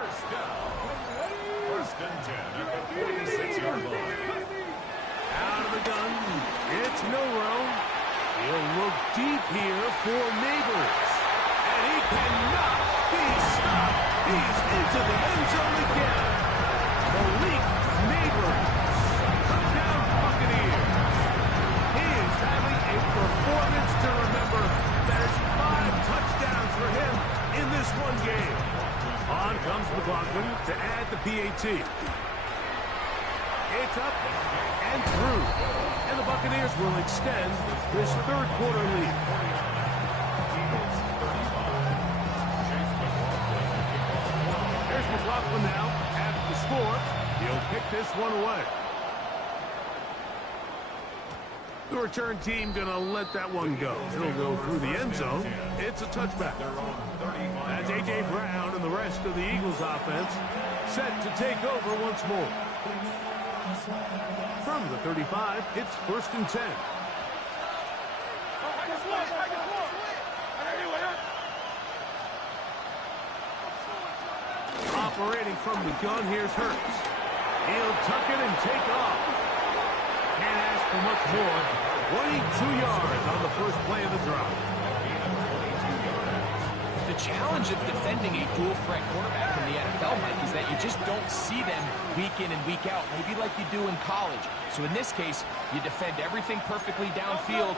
First and 10 at the 46-yard line. Out of the gun, it's Milrow. He'll look deep here for Neighbors. And he cannot be stopped. He's into the end zone again. Malik Neighbors. Touchdown Buccaneers. He is having a performance to remember. There's 5 touchdowns for him in this one game. On comes McLaughlin to add the PAT. It's up and through. And the Buccaneers will extend this third quarter lead. There's McLaughlin now after the score. He'll pick this one away. The return team going to let that one go. It'll go through the end zone. It's a touchback. That's A.J. Brown and the rest of the Eagles offense set to take over once more. From the 35, it's first and 10. Operating from the gun, here's Hurts. He'll tuck it and take off. Can't ask for much more. 22 yards on the first play of the drive. The challenge of defending a dual-threat quarterback in the NFL, Mike, is that you just don't see them week in and week out, maybe like you do in college. So in this case, you defend everything perfectly downfield,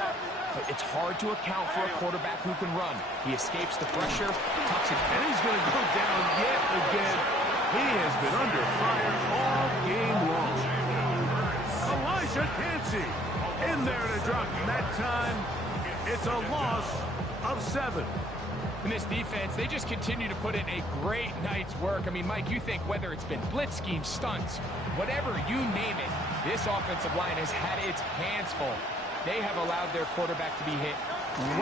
but it's hard to account for a quarterback who can run. He escapes the pressure, tucks it, and he's going to go down yet again. He has been under fire all game long. Elijah Cansey in there to drop him. That time, it's a loss of 7. In this defense, they just continue to put in a great night's work. I mean, Mike, you think whether it's been blitz schemes, stunts, whatever you name it, this offensive line has had its hands full. They have allowed their quarterback to be hit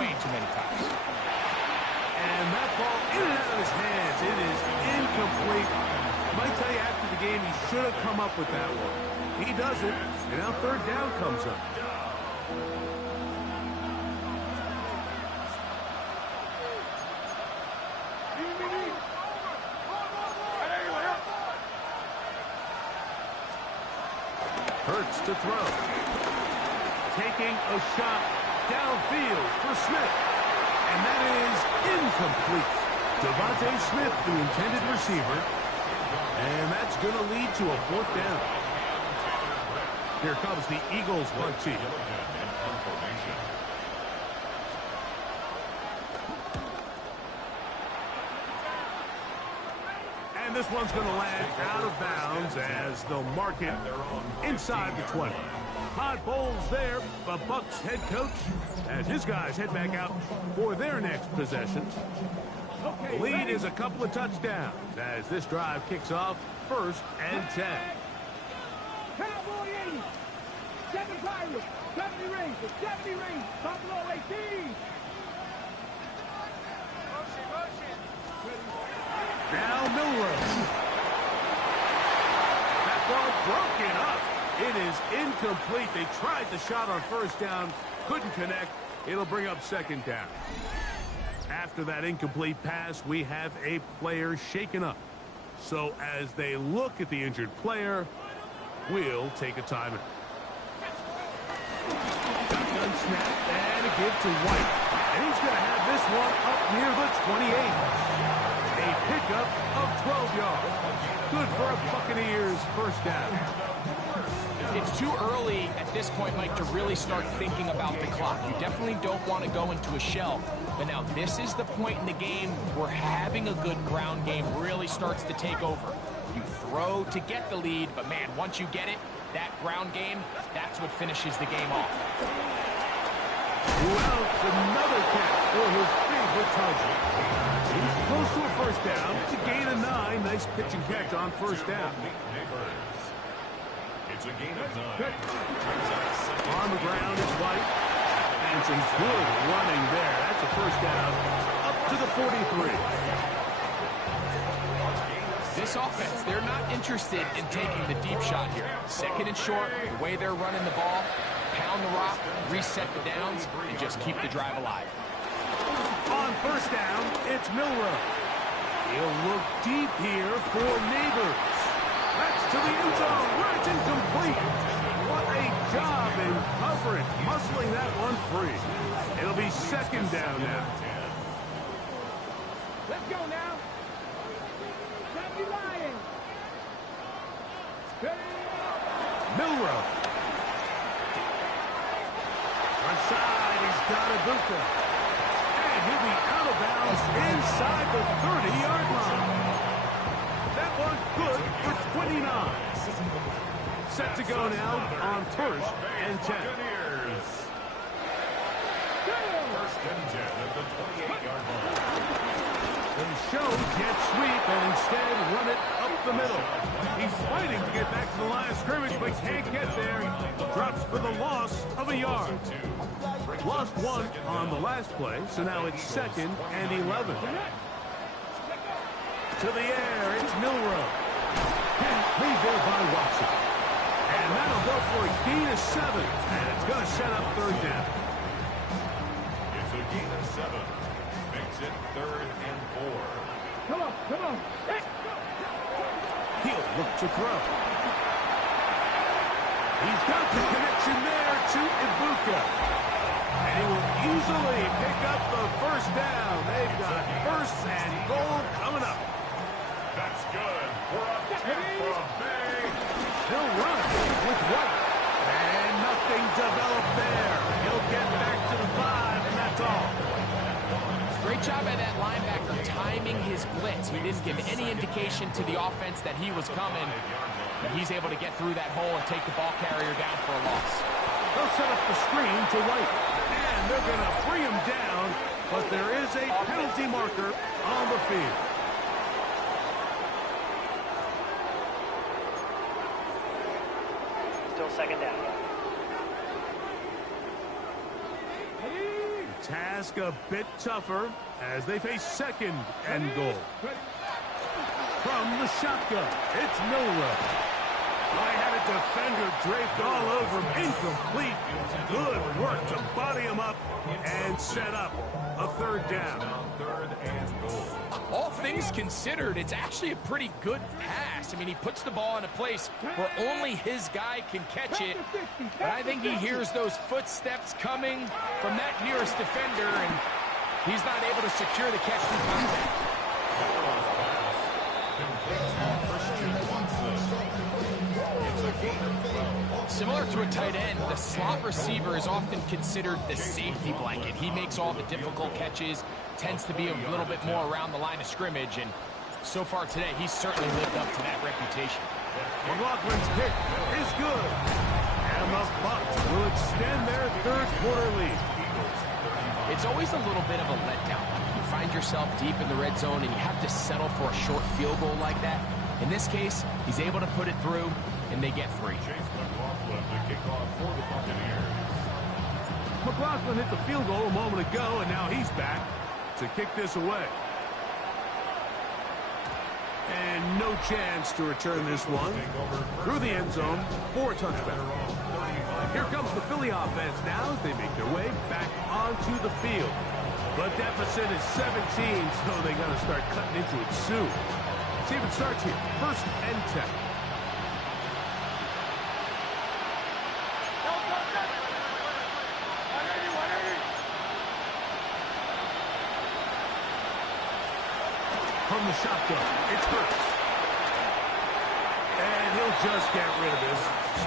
way too many times. And that ball in and out of his hands. It is incomplete. I might tell you after the game, he should have come up with that one. He doesn't, and now third down comes up. Hurts to throw. Taking a shot downfield for Smith. And that is incomplete. Devontae Smith, the intended receiver. And that's going to lead to a 4th down. Here comes the Eagles punt team. And this one's going to land out of bounds as they'll mark it inside the 20. Todd Bowles there, the Bucs head coach, as his guys head back out for their next possession. The lead is a couple of touchdowns as this drive kicks off first and 10. Cowboy 80, 7 Pirates, 70 rings, 70 rings, Buffalo 18. Now Milrow. That ball broken up. It is incomplete. They tried the shot on first down, couldn't connect. It'll bring up second down. After that incomplete pass, we have a player shaken up. So as they look at the injured player, we'll take a timeout. Shotgun snap and a give to White. And he's going to have this one up near the 28. A pickup of 12 yards. Good for a Buccaneers first down. It's too early at this point, Mike, to really start thinking about the clock. You definitely don't want to go into a shell. But now this is the point in the game where having a good ground game really starts to take over. You throw to get the lead, but man, once you get it, that ground game, that's what finishes the game off. Well, it's another catch for his favorite target. He's close to a first down. It's a gain of 9. Nice pitch and catch on first down. It's a gain of 9. On the ground is White. And some good running there. That's a first down up to the 43. This offense, they're not interested in taking the deep shot here. Second and short, the way they're running the ball, pound the rock, reset the downs, and just keep the drive alive. On first down, it's Milrow. He'll look deep here for Neighbors. That's to the end zone, where it's incomplete. What a job in covering, muscling that one free. It'll be second down now. Let's go now. Happy Lions. Milrow. Front side, he's got Ibuka. And he'll be out of bounds inside the 30-yard line. That one good for 29. Set to go now on 1st and 10. First and 10 at the 28-yard line. They show jet sweep and instead run it up the middle. He's fighting to get back to the line of scrimmage, but can't get there. Drops for the loss of a yard. Lost one on the last play, so now it's 2nd and 11. To the air, it's Milrow. Lead there by Watson. And that'll go for a gain of 7, and it's going to set up 3rd down. It's a gain of 7. Makes it 3rd and 4. Come on, come on. He'll look to throw. He's got the connection there to Ibuka. And he will easily pick up the 1st down. They've got 1st and goal coming up. That's good. We're up 10 for a big. He'll run with White. And nothing developed there. He'll get back to the 5, and that's all. Great job by that linebacker timing his blitz. He didn't give any indication to the offense that he was coming. But he's able to get through that hole and take the ball carrier down for a loss. They'll set up the screen to White. And they're going to bring him down, but there is a penalty marker on the field. Still 2nd down. Task a bit tougher as they face 2nd and goal. From the shotgun, it's Milrow. I had a defender draped all over him. Incomplete. Good work to body him up and set up a 3rd down. 3rd and goal. All things considered, it's actually a pretty good pass. I mean, he puts the ball in a place where only his guy can catch it. But I think he hears those footsteps coming from that nearest defender, and he's not able to secure the catch through contact. Similar to a tight end, the slot receiver is often considered the safety blanket. He makes all the difficult catches, tends to be a little bit more around the line of scrimmage, and so far today, he's certainly lived up to that reputation. McLaughlin's kick is good. And the Bucs will extend their 3rd quarter lead. It's always a little bit of a letdown. You find yourself deep in the red zone, and you have to settle for a short field goal like that. In this case, he's able to put it through, and they get 3. The kickoff for the Buccaneers. McLaughlin hit the field goal a moment ago, and now he's back to kick this away. And no chance to return this one through the end zone for a touchback. Here comes the Philly offense now as they make their way back onto the field. The deficit is 17, so they got to start cutting into it soon. See if it starts here. 1st and 10. From the shotgun, it's Hurts. And he'll just get rid of this.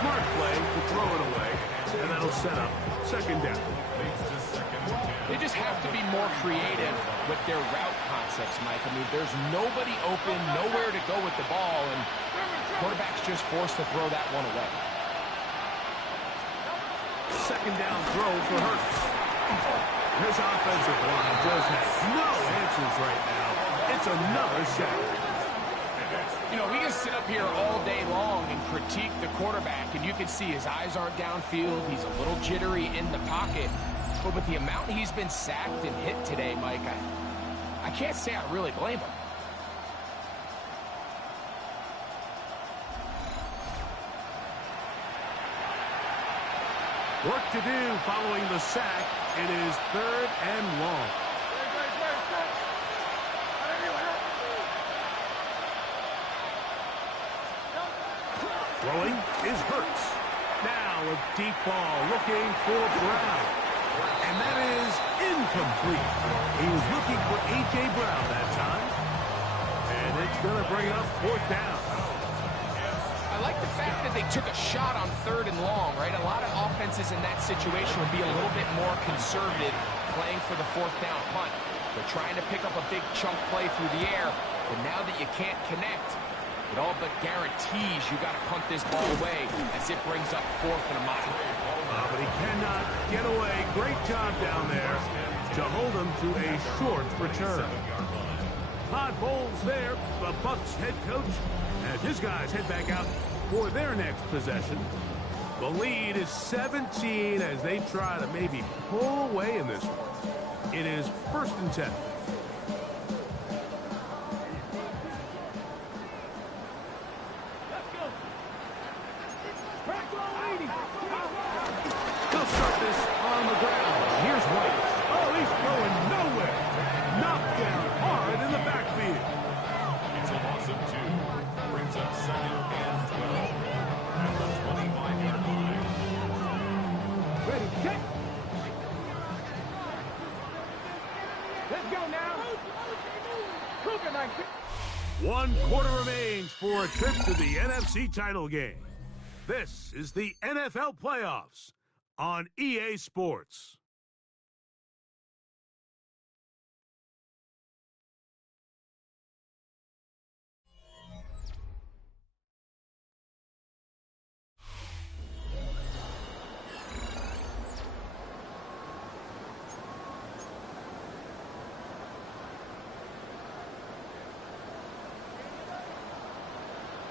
Smart play to throw it away. And that'll set up 2nd down. They just have to be more creative with their route concepts, Mike. I mean, there's nobody open, nowhere to go with the ball, and quarterback's just forced to throw that one away. 2nd down throw for Hurts. This offensive line just has no answers right now. It's another sack. You know, we can sit up here all day long and critique the quarterback, and you can see his eyes aren't downfield. He's a little jittery in the pocket. But with the amount he's been sacked and hit today, Mike, I can't say I really blame him. Work to do following the sack. It is 3rd and long. Throwing is Hurts. Now a deep ball looking for Brown. And that is incomplete. He was looking for A.J. Brown that time. And it's going to bring up fourth down. I like the fact that they took a shot on 3rd and long, right? A lot of offenses in that situation would be a little bit more conservative playing for the 4th down punt. They're trying to pick up a big chunk play through the air, but now that you can't connect, it all but guarantees you got to punt this ball away as it brings up 4th and a mile. But he cannot get away. Great job down there to hold him to a short return. Todd Bowles there, the Bucs head coach, as his guys head back out for their next possession. The lead is 17 as they try to maybe pull away in this one. It is 1st and 10. They'll start this on the ground. Here's White. Oh, he's going nowhere. Knocked down hard in the backfield. It's a loss of 2. Brings up 2nd and 12. At the 25-yard line. Ready, check. Let's go now. Prove it, like 1 quarter remains for a trip to the NFC title game. This is the NFL playoffs on EA Sports.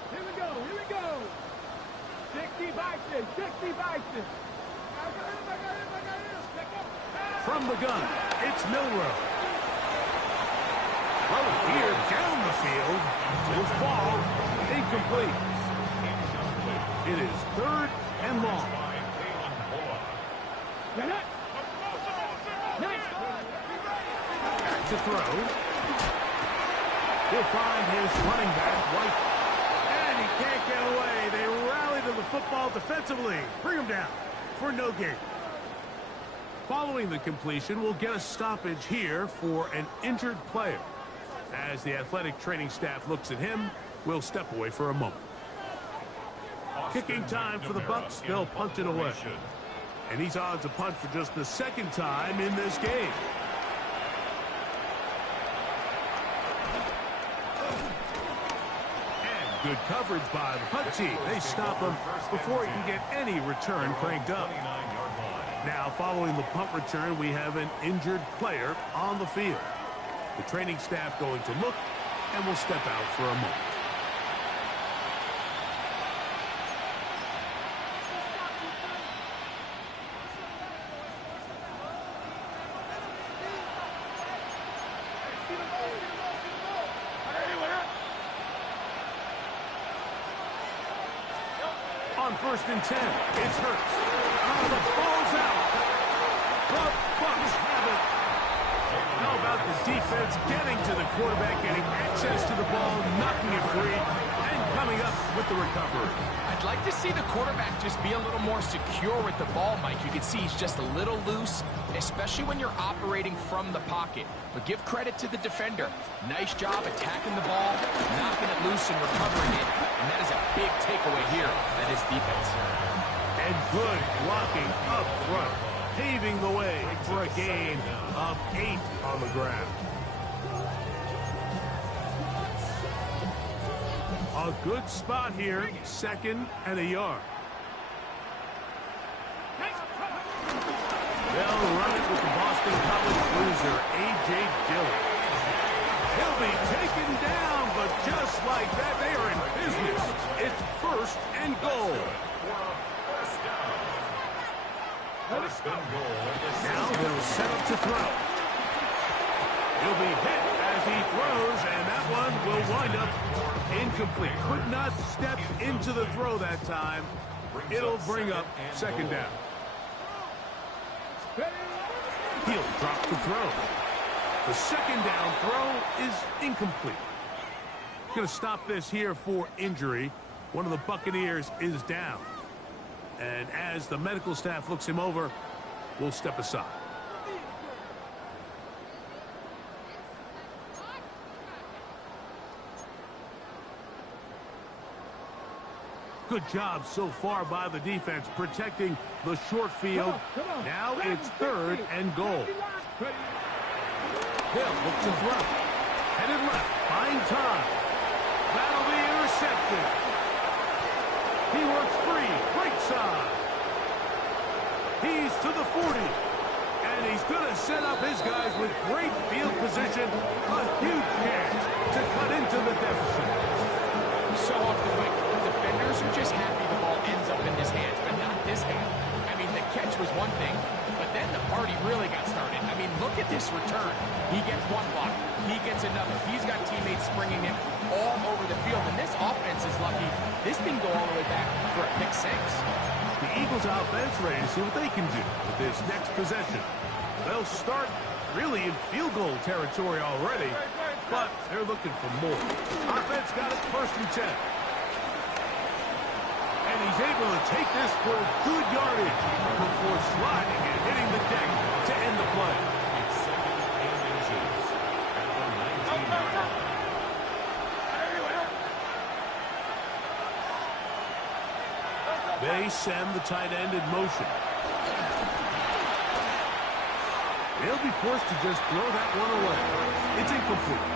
Here we go, here we go. 60 Bison, 60 Bison. From the gun, it's Milrow. Throw here down the field. Will fall. Incomplete. It is 3rd and long. Back to throw. He'll find his running back, White. And he can't get away. They rally to the football defensively. Bring him down for no gain. Following the completion, we'll get a stoppage here for an injured player. As the athletic training staff looks at him, we'll step away for a moment. Kicking time for the Bucs. They'll punt it away. And he's on to punt for just the 2nd time in this game. And good coverage by the punt team. They stop him before he can get any return cranked up. Now, following the punt return, we have an injured player on the field. The training staff going to look, and we'll step out for a moment. On 1st and 10, it's Hurts. Oh, the ball's out. The Bucs have it. How about the defense getting to the quarterback, getting access to the ball, knocking it free, and coming up with the recovery. I'd like to see the quarterback just be a little more secure with the ball, Mike. You can see he's just a little loose, especially when you're operating from the pocket. But give credit to the defender. Nice job attacking the ball, knocking it loose and recovering it. And that is a big takeaway here at his defense. And good blocking up front, paving the way for a gain of 8 on the ground. A good spot here, 2nd and a yard. They'll run it with the Boston College cruiser, A.J. Dillon. He'll be taken down, but just like that, they are in business. It's 1st and goal. Now they'll set up to throw. He'll be hit as he throws, and that one will wind up incomplete. Could not step into the throw that time. It'll bring up 2nd down. He'll drop the throw. The 2nd down throw is incomplete. Going to stop this here for injury. One of the Buccaneers is down. And as the medical staff looks him over, we'll step aside. Good job so far by the defense protecting the short field. Now it's 3rd and goal. Hill looks to throw. Headed left. Fine time. That'll be intercepted. He works free. Right side. He's to the 40. And he's going to set up his guys with great field position. A huge chance to cut into the deficit. So often, Mike, defenders are just happy the ball ends up in his hands, but not this hand. I mean, the catch was one thing, but then the party really got started. I mean, look at this return. He gets one block. He gets another. He's got teammates springing him all over the field, and this offense is lucky. This can go all the way back for a pick 6. The Eagles offense ready to see what they can do with this next possession. They'll start really in field goal territory already, but they're looking for more. Offense got it 1st and 10. And he's able to take this for good yardage before sliding and hitting the deck to end the play. It's 2nd and inches at the 19-yard line. They send the tight end in motion. They'll be forced to just throw that one away. It's incomplete.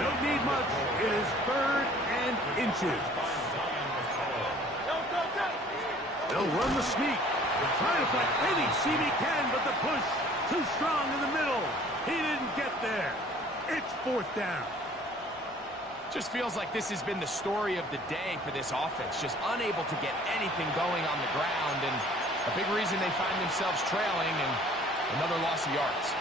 Don't need much. It is 3rd and inches. They'll run the sneak. Trying to find any seam he can, but the push too strong in the middle. He didn't get there. It's 4th down. Just feels like this has been the story of the day for this offense. Just unable to get anything going on the ground, and a big reason they find themselves trailing and another loss of yards.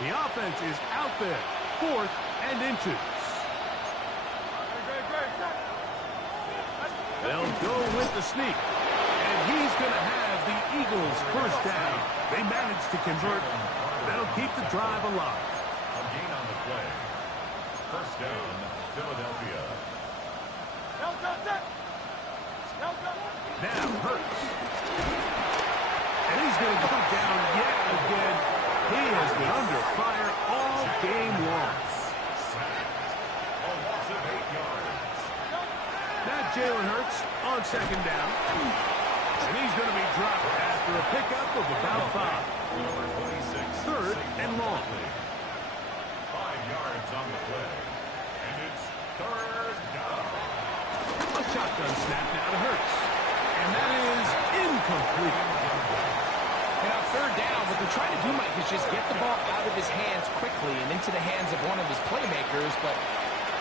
The offense is out there. 4th and inches. They'll go with the sneak. And he's going to have the Eagles 1st down. They managed to convert. That'll keep the drive alive. A gain on the play. 1st down, Philadelphia. Now Hurts. And he's going to go down yet again. He has been under fire all game long. A loss of 8 yards. Now Jalen Hurts on 2nd down. And he's going to be dropped after a pickup of about 5. Number 26. 3rd and long. 5 yards on the play. And it's 3rd down. A shotgun snap now to Hurts. And that is incomplete. And on 3rd down, what they're trying to do, Mike, is just get the ball out of his hands quickly and into the hands of one of his playmakers, but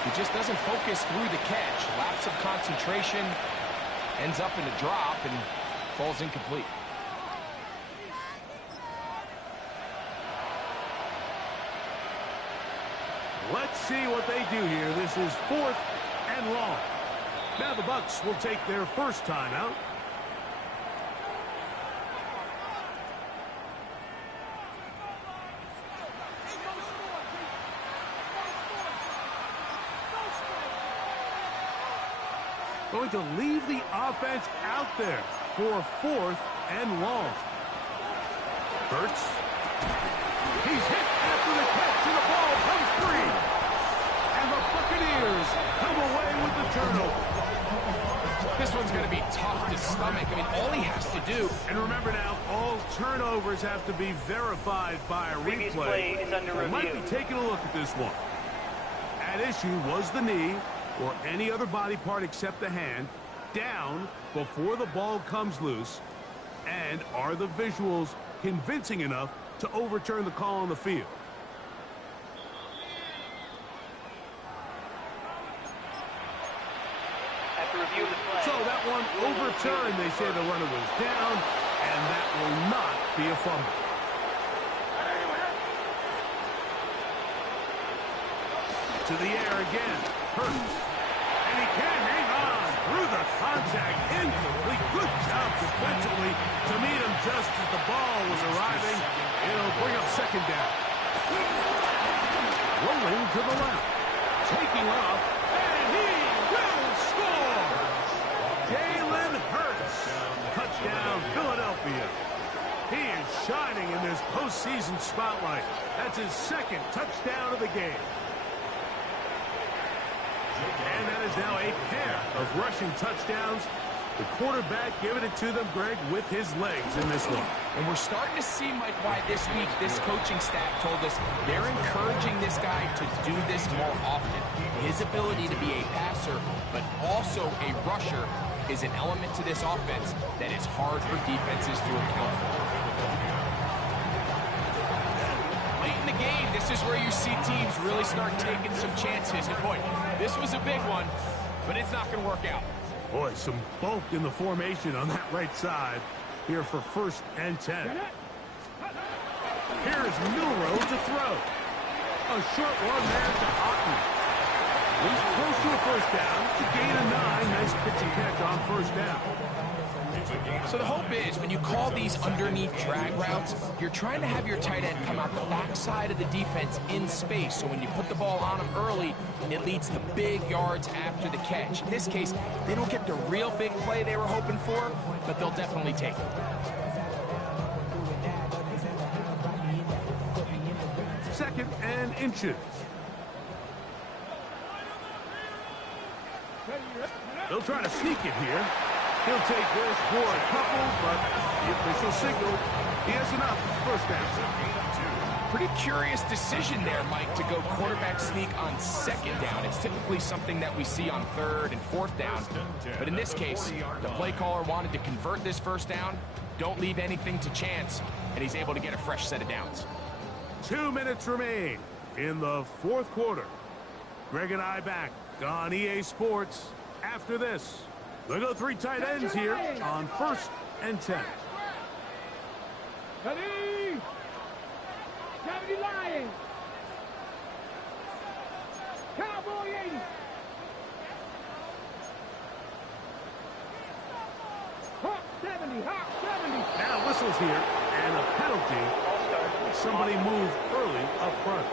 he just doesn't focus through the catch. Lapse of concentration, ends up in a drop, and falls incomplete. Let's see what they do here. This is 4th and long. Now the Bucs will take their 1st timeout. Going to leave the offense out there for 4th and long. Hurts. He's hit after the catch, and the ball comes free. And the Buccaneers come away with the turnover. This one's going to be tough to stomach. I mean, all he has to do. And remember now, all turnovers have to be verified by a Previous replay. play is under We might review. be taking a look at this one. At issue was the knee or any other body part except the hand down before the ball comes loose. And are the visuals convincing enough to overturn the call on the field? After review of the play. So that one overturned. They say the runner was down, and that will not be a fumble. To the air again. Hurts. And he can hang on through the contact. Incomplete. Good job defensively to meet him just as the ball was arriving. It'll bring up 2nd down. rolling to the left. Taking off, and he will score! Jalen Hurts. Touchdown, Philadelphia. He is shining in this postseason spotlight. That's his second touchdown of the game. And that is now a pair of rushing touchdowns. The quarterback giving it to them, Greg, with his legs in this one. And we're starting to see, Mike, why this week this coaching staff told us they're encouraging this guy to do this more often. His ability to be a passer, but also a rusher, is an element to this offense that is hard for defenses to account for. Late in the game, this is where you see teams really start taking some chances. And boy, this was a big one, but it's not going to work out. Boy, some bulk in the formation on that right side here for 1st and 10. Here's Milroe to throw. A short one there to Otten. He's close to a 1st down to gain a 9. Nice pitch and catch on 1st down. So the hope is when you call these underneath drag routes, you're trying to have your tight end come out the backside of the defense in space. So when you put the ball on him early, it leads to big yards after the catch. In this case, they don't get the real big play they were hoping for, but they'll definitely take it. 2nd and inches. They'll try to sneak it here. He'll take this for a couple, but the official signal, he has enough. 1st down. Pretty curious decision there, Mike, to go quarterback sneak on 2nd down. It's typically something that we see on 3rd and 4th down. But in this case, the play caller wanted to convert this 1st down, don't leave anything to chance, and he's able to get a fresh set of downs. 2 minutes remain in the 4th quarter. Greg and I back on EA Sports after this. They'll go 3 tight ends here on 1st and 10. Ready? 70 Lions. Cowboy 80. Hawk 70. Hawk 70. Now whistles here and a penalty. Somebody moved early up front.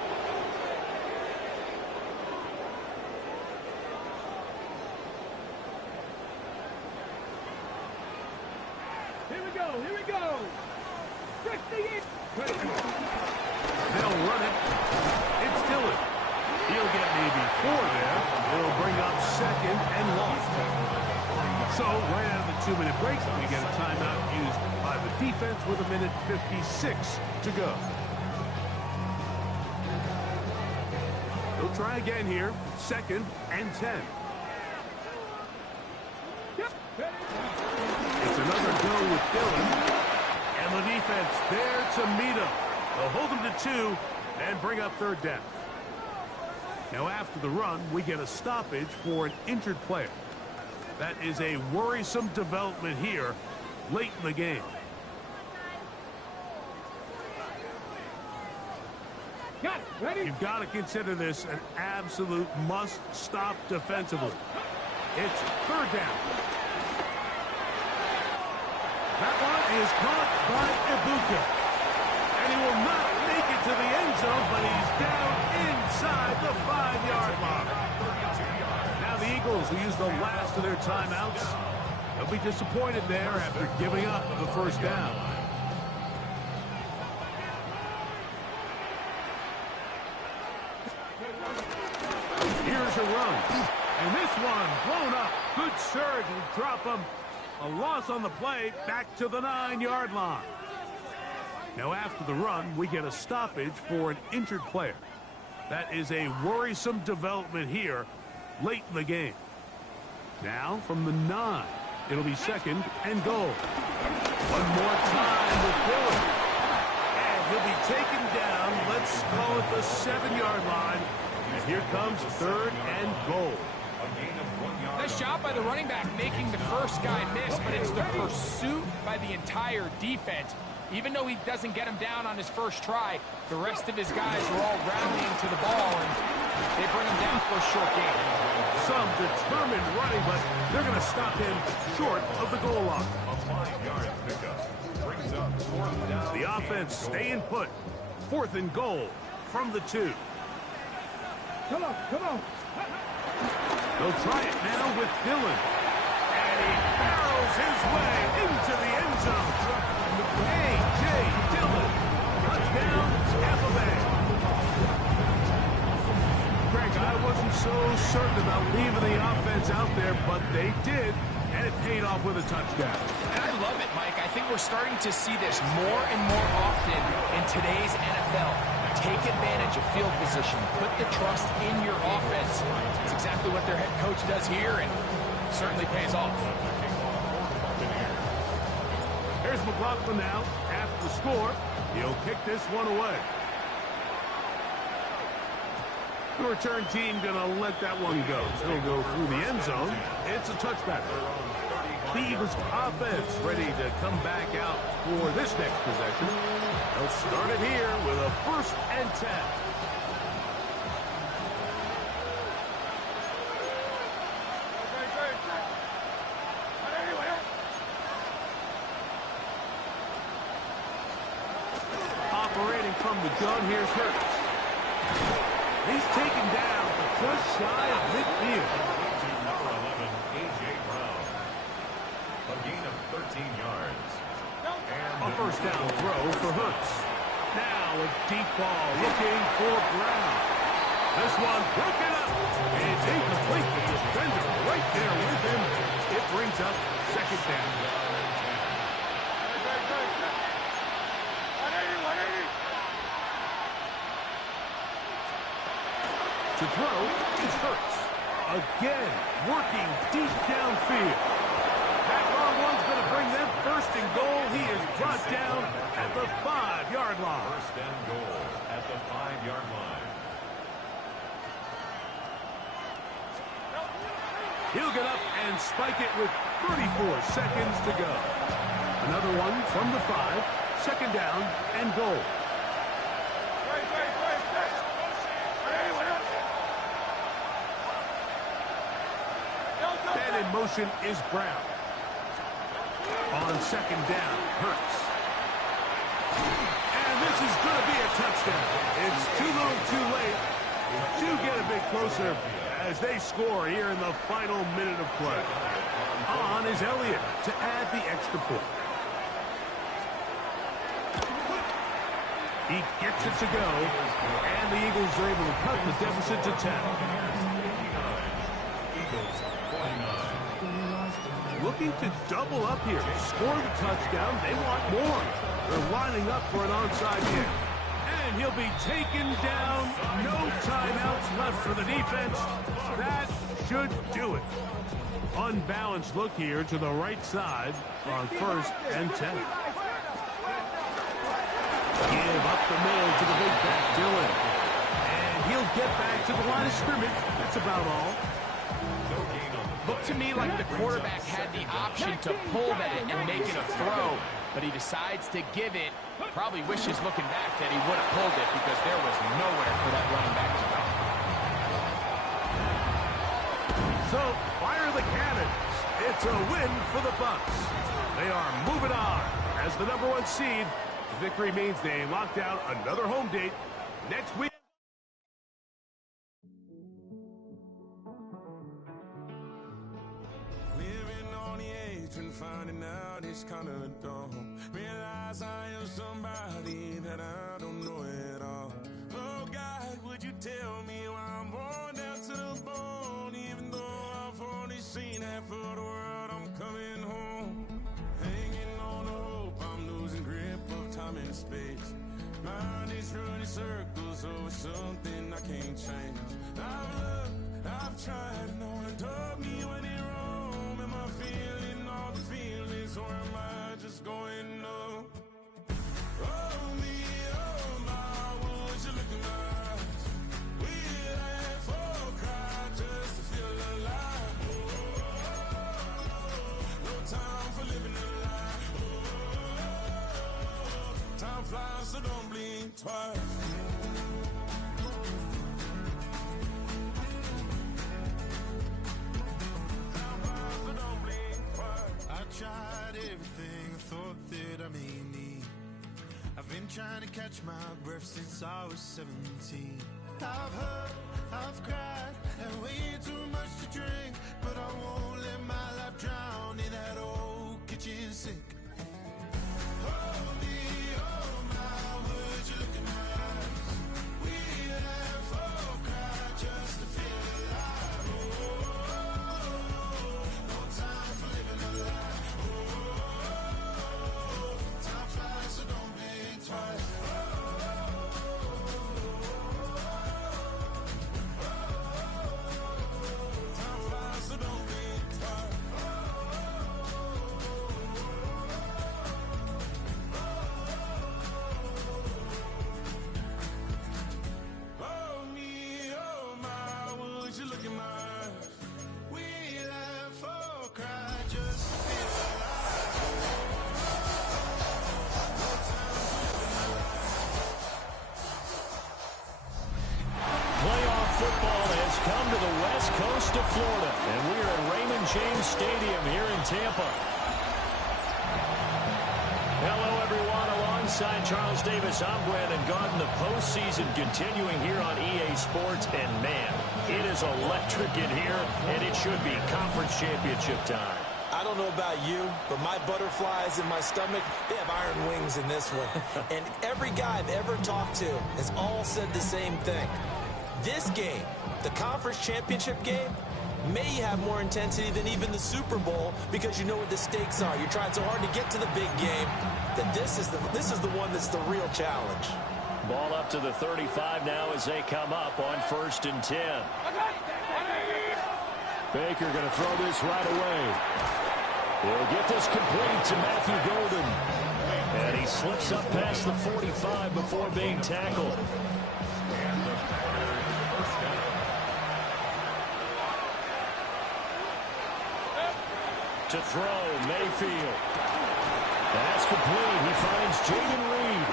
Here we go. Here we go. 68. They'll run it. It's Dillon. He'll get maybe 4 there. It'll bring up 2nd and long. So right out of the 2-minute break, we get a timeout used by the defense with 1:56 to go. They'll try again here. 2nd and 10. It's another go with Dillon. And the defense there to meet him. They'll hold him to 2 and bring up 3rd down. Now after the run, we get a stoppage for an injured player. That is a worrisome development here late in the game. Got it. Ready? You've got to consider this an absolute must-stop defensively. It's 3rd down. That one is caught by Ibuka. And he will not make it to the end zone, but he's down inside the 5-yard line. Now the Eagles will use the last of their timeouts. They'll be disappointed there after giving up the 1st down. Here's a run. And this one blown up. Good surge and drop him. A loss on the play, back to the 9-yard line. Now after the run, we get a stoppage for an injured player. That is a worrisome development here late in the game. Now from the 9, it'll be 2nd and goal. One more time with Dillon. And he'll be taken down, let's call it the 7-yard line. And here comes 3rd and goal. Nice job by the running back making the first guy miss, but it's the pursuit by the entire defense. Even though he doesn't get him down on his first try, the rest of his guys are all rallying to the ball, and they bring him down for a short gain. Some determined running, but they're going to stop him short of the goal line. A 5-yard pickup brings up 4th down. The offense staying put. 4th and goal from the 2. Come on, come on. They'll try it now with Dillon. And he barrels his way into the end zone. A.J. Dillon. Touchdown, Tampa Bay. Greg, I wasn't so certain about leaving the offense out there, but they did, and it paid off with a touchdown. And I love it, Mike. I think we're starting to see this more and more often in today's NFL. Take advantage of field position. Put the trust in your offense. It's exactly what their head coach does here, and certainly pays off. Here's McLaughlin now. After the score, he'll kick this one away. The return team going to let that one go. It'll go through the end zone. It's a touchback. The Eagles offense ready to come back out for this next possession. They'll start it here with a 1st and 10. Operating from the gun, here's Hurts. He's taken down just shy of midfield. Number 11, A.J. Brown. A gain of 13 yards. And A 1st down throw for Hurts. Now a deep ball looking for Brown. This one broken up. It's incomplete. The defender right there with him. It brings up 2nd down. To throw is Hurts. Again, working deep downfield. That long one's going to bring them 1st and goal. He is brought down at the 5-yard line. 1st and goal at the 5-yard line. He'll get up and spike it with 34 seconds to go. Another one from the 5. 2nd down and goal. And in motion is Brown. On 2nd down, Hurts. And this is going to be a touchdown. It's too little too late. They do get a bit closer as they score here in the final minute of play. On is Elliott to add the extra point. He gets it to go, and the Eagles are able to cut the deficit to 10. Eagles 49. Looking to double up here. Score the touchdown. They want more. They're lining up for an onside kick. And he'll be taken down. No timeouts left for the defense. That should do it. Unbalanced look here to the right side on 1st and 10. Give up the middle to the big back, Dillon. And he'll get back to the line of scrimmage. That's about all. Looked to me like the quarterback had the option to pull that and make it a throw, but he decides to give it. Probably wishes looking back that he would have pulled it because there was nowhere for that running back to go. So, fire the cannons. It's a win for the Bucs. They are moving on as the number 1 seed. The victory means they locked down another home date next week. Living on the edge and finding out it's kind of dumb. Realize I am somebody that I don't know at all. Oh God, would you tell me why I'm born down to the bone? Even though I've only seen half of the world, I'm coming home. Hanging on the hope, I'm losing grip of time and space. Mind is running circles over something I can't change. I've looked, I've tried, no one told me when it wrong. Am I feeling all the feelings, or am I just going numb? Oh me, oh my, would you look in my eyes? We laugh or cry just to feel alive. No time for living a lie. Time flies, so don't blink twice. Tried everything I thought that I may need. I've been trying to catch my breath since I was 17. I've hurt, I've cried, and way too much to drink, but I won't let my life drown in that old kitchen sink. Hold me, oh my, would you look in my eyes? We laugh or cry just to feel alive. Oh, no time for living a lie. Oh, time flies, so don't blink twice. Time flies, so don't blink twice. Oh me, oh my, would you look in my eyes? We laugh or cry just to feel alive. No time for living a lie. Playoff football has come to the west coast of Florida, and we are at Raymond James Stadium here in Tampa. Hello, everyone. Alongside Charles Davis, I'm Brandon Garden. The postseason continuing here on EA Sports, and man, it is electric in here, and it should be conference championship time. I don't know about you, but my butterflies in my stomach, they have iron wings in this one. And every guy I've ever talked to has all said the same thing. This game, the conference championship game, may have more intensity than even the Super Bowl because you know what the stakes are. You're trying so hard to get to the big game that this is the one that's the real challenge. Ball up to the 35 now as they come up on 1st and 10. Baker going to throw this right away. He'll get this complete to Matthew Golden. And he slips up past the 45 before being tackled. To throw, Mayfield. That's complete. He finds Jaden Reed.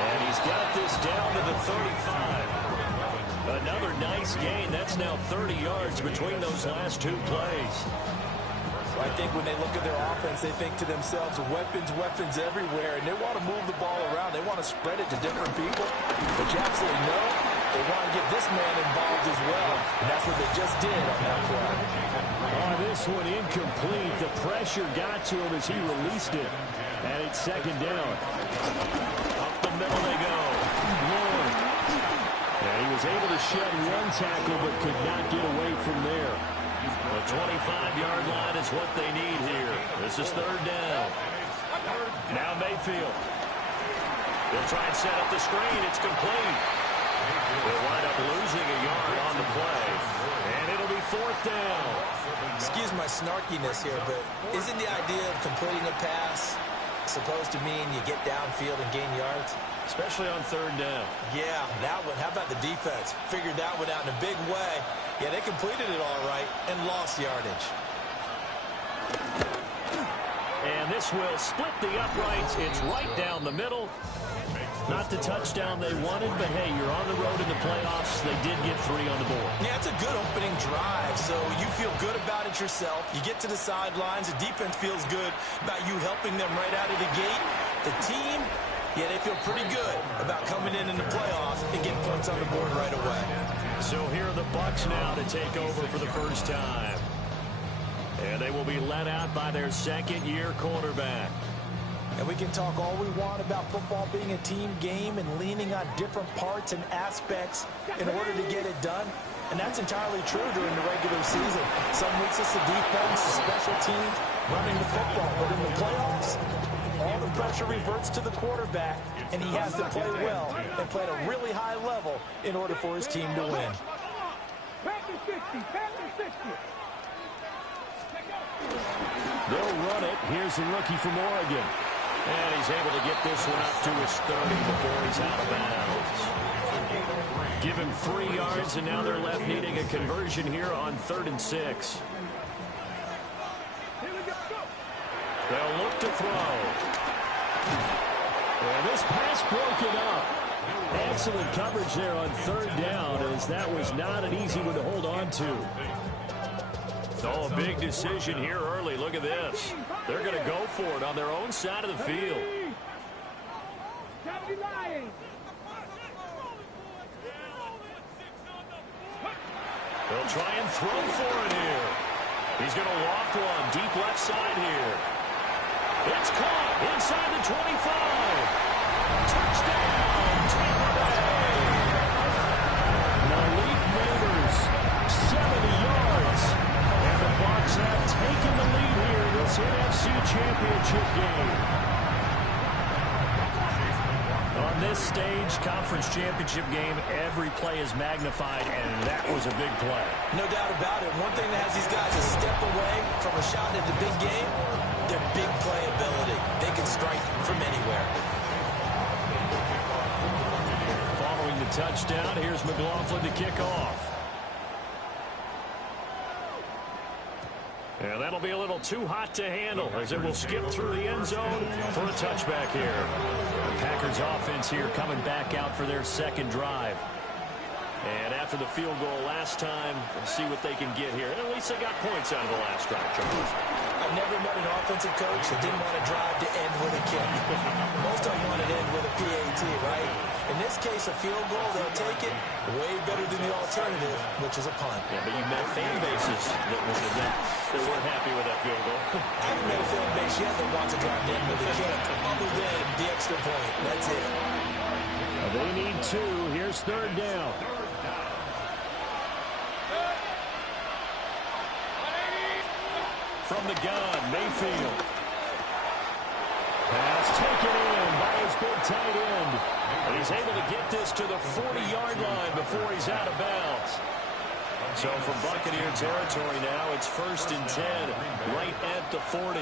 And he's got this down to the 35. Another nice gain. That's now 30 yards between those last two plays. I think when they look at their offense, they think to themselves, weapons, weapons everywhere, and they want to move the ball around. They want to spread it to different people. But you absolutely know they want to get this man involved as well, and that's what they just did on that play. Oh, this one incomplete. The pressure got to him as he released it. And it's 2nd down. Up the middle they go. Lord. And he was able to shed one tackle but could not get away from there. The 25-yard line is what they need here. This is 3rd down. Now Mayfield. They'll try and set up the screen. It's complete. They'll wind up losing a yard on the play. And it'll be 4th down. Excuse my snarkiness here, but isn't the idea of completing a pass supposed to mean you get downfield and gain yards? Especially on 3rd down. Yeah, that one. How about the defense? Figured that one out in a big way. Yeah, they completed it all right and lost yardage. And this will split the uprights. It's right down the middle. Not the touchdown they wanted, but hey, you're on the road in the playoffs. They did get 3 on the board. Yeah, it's a good opening drive, so you feel good about it yourself. You get to the sidelines. The defense feels good about you helping them right out of the gate. The team, yeah, they feel pretty good about coming in the playoffs and getting points on the board right away. So here are the Bucs now to take over for the first time. And they will be led out by their 2nd-year quarterback. And we can talk all we want about football being a team game and leaning on different parts and aspects in order to get it done. And that's entirely true during the regular season. Some weeks it's the defense, the special teams, running the football. But in the playoffs, all the pressure reverts to the quarterback, and he has to play well and play at a really high level in order for his team to win. Panther 60, Panther 60. They'll run it. Here's the rookie from Oregon. And he's able to get this one up to his 30 before he's out of bounds. Give him 3 yards, and now they're left needing a conversion here on 3rd and 6. They'll look to throw. And this pass broken up. Excellent coverage there on 3rd down, as that was not an easy one to hold on to. Oh, a big decision here early. Look at this. They're going to go for it on their own side of the field. They'll try and throw for it here. He's going to loft one deep left side here. It's caught inside the 25. Touchdown, Tampa Bay. Malik Neighbors, 70 yards. And the Bucs have taken the lead here in this NFC Championship game. On this stage, conference championship game, every play is magnified, and that was a big play. No doubt about it. One thing that has these guys a step away from a shot at the big game, their big play ability. They can strike from anywhere. Following the touchdown, here's McLaughlin to kick off. And that'll be a little too hot to handle as it will skip through the end zone for a touchback here. The Packers offense here coming back out for their second drive. And after the field goal last time, we'll see what they can get here. At least they got points out of the last drive, Charles. I've never met an offensive coach that didn't want to drive to end with a kick. Most of them want to end with a PAT, right? In this case, a field goal, they'll take it way better than the alternative, which is a punt. Yeah, but you met fan bases that weren't happy with that field goal. I haven't met a fan base yet that wants to drive to end with a kick, other than the extra point. That's it. They need two. Here's third down. From the gun, Mayfield. Pass taken in by his big tight end. And he's able to get this to the 40-yard line before he's out of bounds. So from Buccaneer territory now, it's 1st and 10, right at the 40.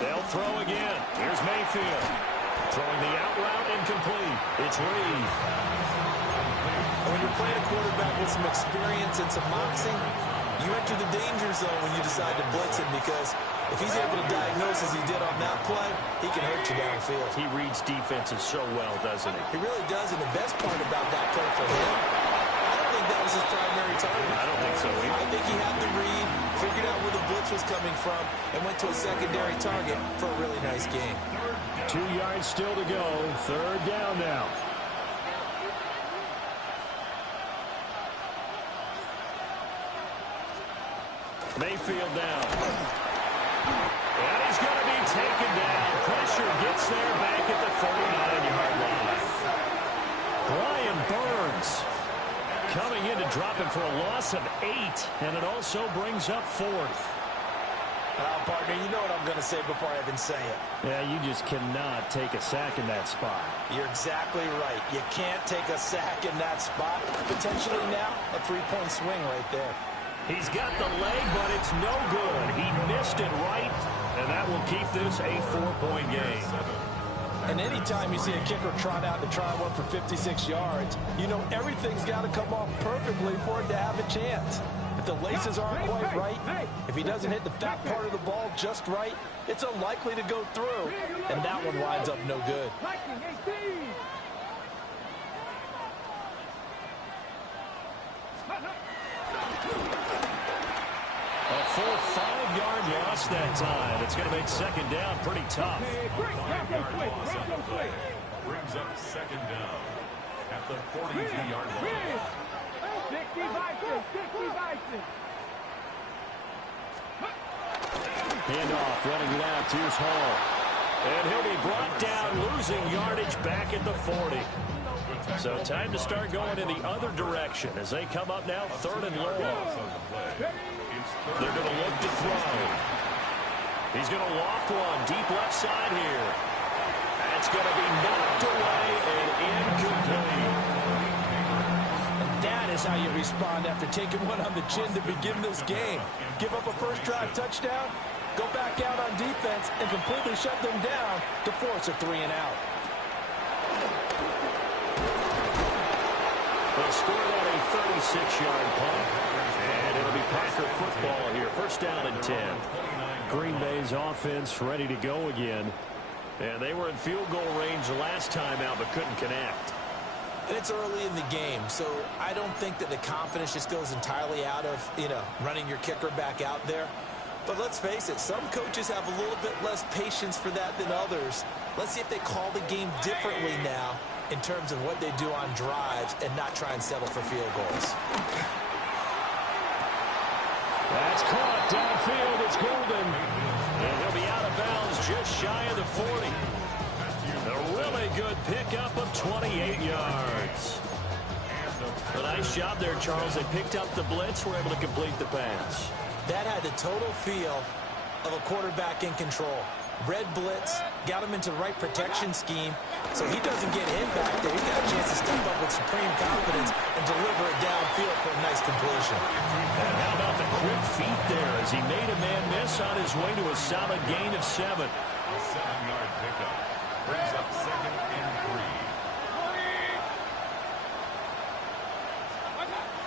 They'll throw again. Here's Mayfield. Throwing the out route incomplete. It's Reed. When you're playing a quarterback with some experience and some moxie, you enter the danger zone when you decide to blitz him, because if he's able to diagnose as he did on that play, he can hurt you downfield. He reads defenses so well, doesn't he? He really does, and the best part about that play for him, I don't think that was his primary target. I don't think so either. I think he had the read, figured out where the blitz was coming from, and went to a secondary target for a really nice game. 2 yards still to go. Third down now. Mayfield down. And he's going to be taken down. Pressure gets there back at the 49-yard line. Brian Burns coming in to drop him for a loss of 8, and it also brings up 4th. Partner, you know what I'm going to say before I even say it. Yeah, you just cannot take a sack in that spot. You're exactly right. You can't take a sack in that spot. Potentially now a 3-point swing right there. He's got the leg, but it's no good. He missed it right, and that will keep this a 4-point game. And anytime you see a kicker trot out to try one for 56 yards, you know everything's got to come off perfectly for it to have a chance. If the laces aren't quite right, if he doesn't hit the fat part of the ball just right, it's unlikely to go through, and that one winds up no good. A full 5-yard loss that time. It's going to make second down pretty tough. 5-yard loss on the play. Brings up second down at the 43-yard line. 60 Vikings, 60 Vikings. Handoff, running left. Here's Hall. And he'll be brought down, losing yardage back at the 40. So time to start going in the other direction as they come up now 3rd and long. They're going to look to throw. He's going to loft one deep left side here. That's going to be knocked away and incomplete. And that is how you respond after taking one on the chin to begin this game. Give up a first drive touchdown, go back out on defense, and completely shut them down to force a 3-and-out. They'll score that a 36-yard punt, and it'll be Packer football here. First down and 10. Green Bay's offense ready to go again. And they were in field goal range the last time out, but couldn't connect. And it's early in the game, so I don't think that the confidence just goes entirely out of, running your kicker back out there. But let's face it, some coaches have a little bit less patience for that than others. Let's see if they call the game differently now in terms of what they do on drives and not try and settle for field goals. That's caught downfield. It's Golden. And he'll be out of bounds just shy of the 40. A really good pickup of 28 yards. A nice job there, Charles. They picked up the blitz, were able to complete the pass. That had the total feel of a quarterback in control. Red blitz, got him into the right protection scheme, so he doesn't get hit back there. He's got a chance to step up with supreme confidence and deliver it downfield for a nice completion. And how about the quick feet there as he made a man miss on his way to a solid gain of 7. A 7-yard pickup brings up 2nd and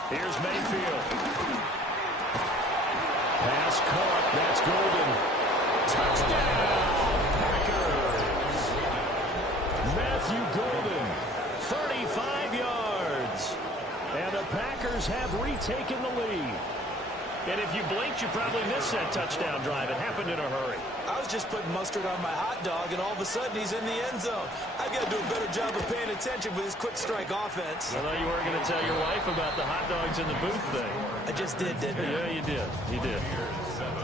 3. Here's Mayfield. Pass caught. That's Golden. Touchdown, Packers. Matthew Golden, 35 yards. And the Packers have retaken the lead. And if you blinked, you probably missed that touchdown drive. It happened in a hurry. I was just putting mustard on my hot dog, and all of a sudden he's in the end zone. I've got to do a better job of paying attention with this quick strike offense. I thought you weren't going to tell your wife about the hot dogs in the booth thing. I just did, didn't I? Yeah, you did. You did. Here's 7.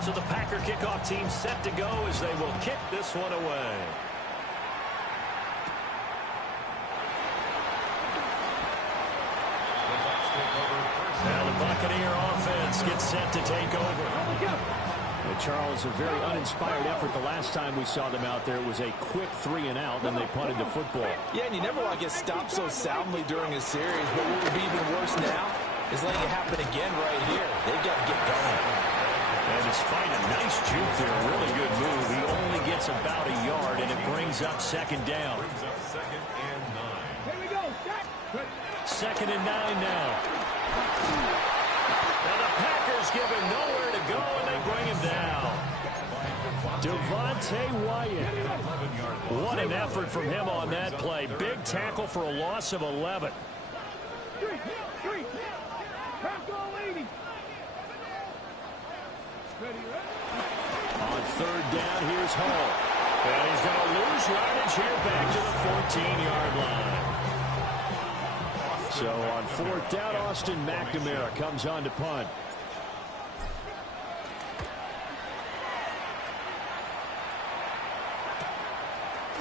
So the Packer kickoff team set to go as they will kick this one away. Now the Buccaneer offense gets set to take over. And Charles, a very uninspired effort the last time we saw them out there. It was a quick 3-and-out, then they punted the football. Yeah, and you never want to get stopped so soundly during a series, but what would be even worse now is letting it happen again right here. They've got to get going. And despite a nice juke there, a really good move, he only gets about a yard, and it brings up 2nd down. Brings up 2nd and 9. Here we go. Set. 2nd and 9 now. And the Packers give him nowhere to go, and they bring him down. Devontae Wyatt. What an effort from him on that play. Big tackle for a loss of 11. Three. Tackle 80. On 3rd down, here's Hall. And he's going to lose yardage here back to the 14-yard line. So on 4th down, Austin McNamara comes on to punt.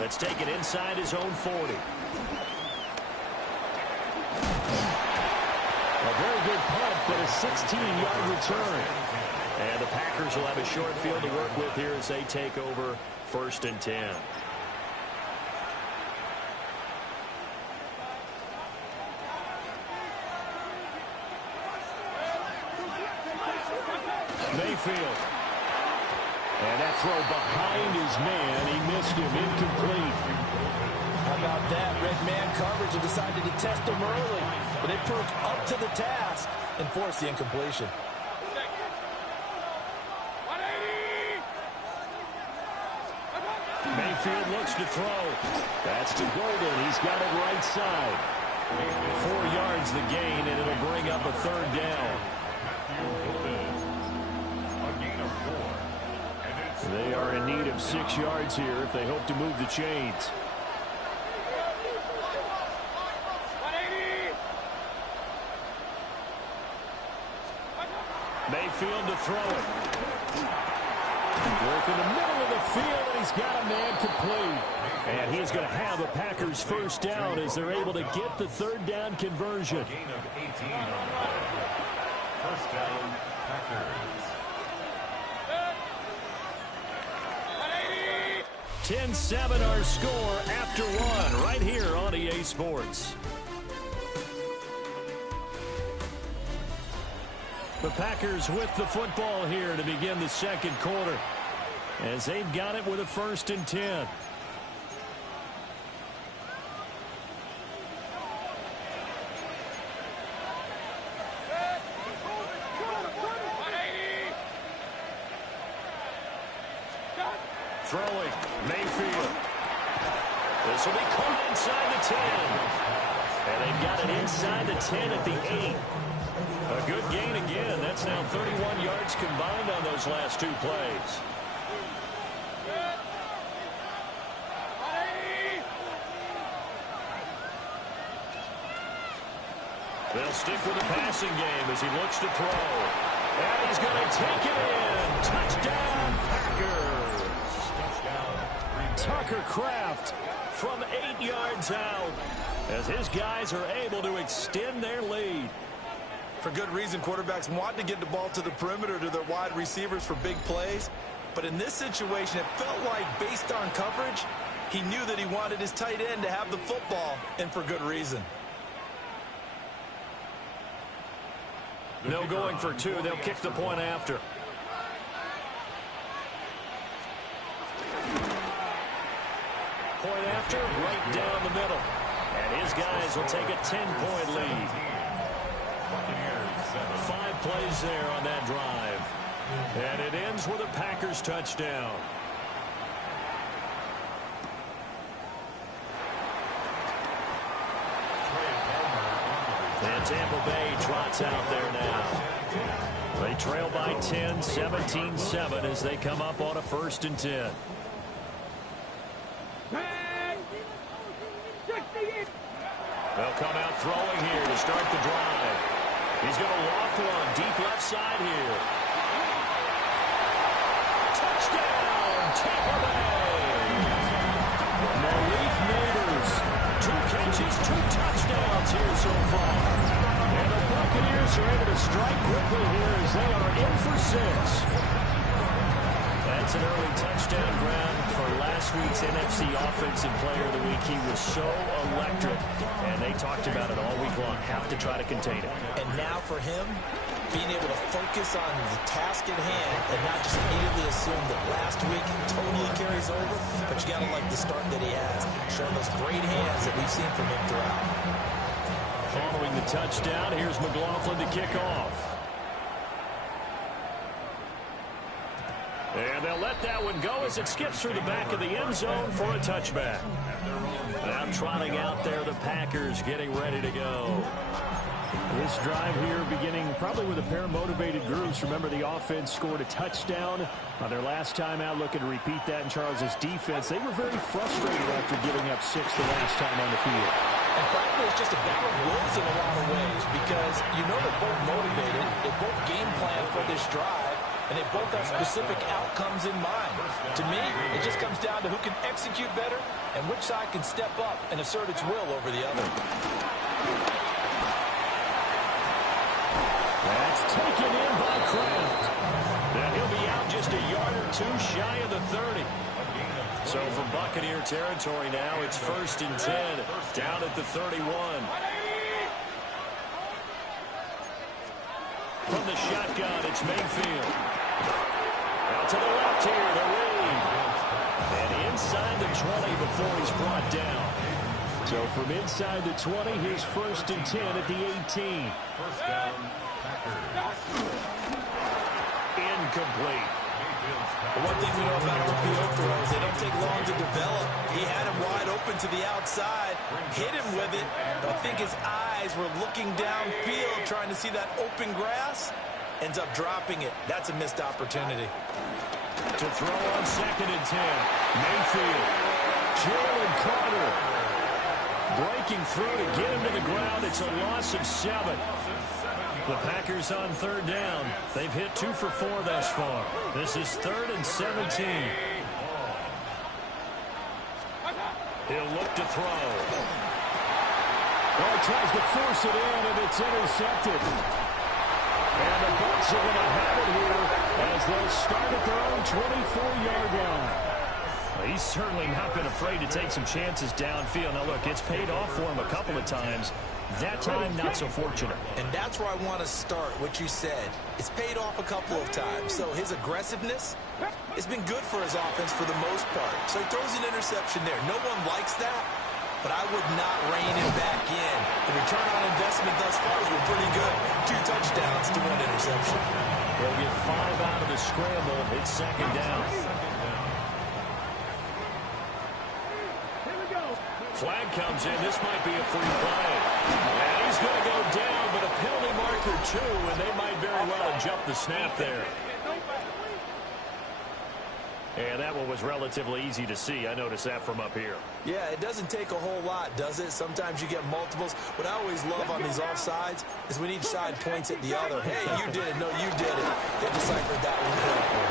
Let's take it inside his own 40. A very good punt, but a 16-yard return. And the Packers will have a short field to work with here as they take over 1st and 10. Mayfield. And that throw behind his man. He missed him. Incomplete. How about that? Red man coverage and decided to test him early. But they proved up to the task and forced the incompletion. Mayfield looks to throw. That's to Golden. He's got it right side. 4 yards the gain, and it'll bring up a 3rd down. A gain of 4. And it's They are in need of 6 yards here if they hope to move the chains. Mayfield to throw it. Work in the middle of the field, and he's got a man complete. And he's going to have a Packers 1st down as they're able to get the 3rd down conversion. gain of 18 on the play. 1st down, Packers. 10-7 our score after 1 right here on EA Sports. The Packers with the football here to begin the 2nd quarter as they've got it with a 1st and 10. Throwing, Mayfield. This will be caught inside the 10. And they've got it inside the 10 at the 8. A good gain again. That's now 31 yards combined on those last 2 plays. They'll stick with the passing game as he looks to throw. And he's going to take it in. Touchdown, Packers. Tucker Kraft from 8 yards out as his guys are able to extend their lead. For good reason, quarterbacks want to get the ball to the perimeter to their wide receivers for big plays. But in this situation, it felt like based on coverage, he knew that he wanted his tight end to have the football, and for good reason. No going for 2. They'll kick the point after. Point after, right down the middle. And his guys will take a 10-point lead. 5 plays there on that drive. And it ends with a Packers touchdown. And Tampa Bay trots out there now. They trail by 10, 17-7 as they come up on a 1st and 10. They'll come out throwing here to start the drive. He's going to loft one deep left side here. Touchdown, Tampa Bay! Malik Neighbors, 2 catches, 2 touchdowns here so far. And the Buccaneers are able to strike quickly here as they are in for 6. That's an early touchdown ground for last week's NFC Offensive Player of the Week. He was so electric, and they talked about it all week long. Have to try to contain it. And now for him, being able to focus on the task at hand and not just immediately assume that last week totally carries over, but you got to like the start that he has, showing those great hands that we've seen from him throughout. Following the touchdown, here's McLaughlin to kick off. And they'll let that one go as it skips through the back of the end zone for a touchback. Now trotting out there, the Packers getting ready to go. This drive here beginning probably with a pair of motivated groups. Remember, the offense scored a touchdown on their last time out. Looking to repeat that in Charles' defense. They were very frustrated after giving up 6 the last time on the field. And frankly, it's just a battle of wills in a lot of ways because you know they're both motivated. They both game plan for this drive. And they both have specific outcomes in mind. To me, it just comes down to who can execute better and which side can step up and assert its will over the other. That's taken in by Kraft. Now he'll be out just a yard or 2 shy of the 30. So from Buccaneer territory now, it's 1st and 10 down at the 31. From the shotgun, it's Mayfield. Out to the left here to Reed. And inside the 20 before he's brought down. So from inside the 20, here's 1st and 10 at the 18. First down, Packers. Incomplete. One thing we know about RPO throws, they don't take long to develop. He had him wide open to the outside, hit him with it, but I think his eyes were looking downfield, trying to see that open grass. Ends up dropping it. That's a missed opportunity. To throw on 2nd and 10. Mayfield. Jalen Carter. Breaking through to get him to the ground. It's a loss of 7. The Packers on 3rd down. They've hit 2 for 4 thus far. This is 3rd and 17. He'll look to throw. Oh, tries to force it in, and it's intercepted. And the Bucs are going to have it here as they'll start at their own 24-yard line. Well, he's certainly not been afraid to take some chances downfield. Now, look, it's paid off for him a couple of times. That time, not so fortunate. And that's where I want to start, what you said. It's paid off a couple of times. So his aggressiveness has been good for his offense for the most part. So he throws an interception there. No one likes that, but I would not rein him back in. The return on investment thus far has been pretty good. 2 touchdowns to 1 interception. They'll get 5 out of the scramble. It's 2nd down. Flag comes in. This might be a free play. And he's going to go down, but a penalty marker too, and they might very well have jumped the snap there. And that one was relatively easy to see. I noticed that from up here. Yeah, it doesn't take a whole lot, does it? Sometimes you get multiples. What I always love on these offsides is when each side points at the other. Hey, you did it. No, you did it. They deciphered that one correctly.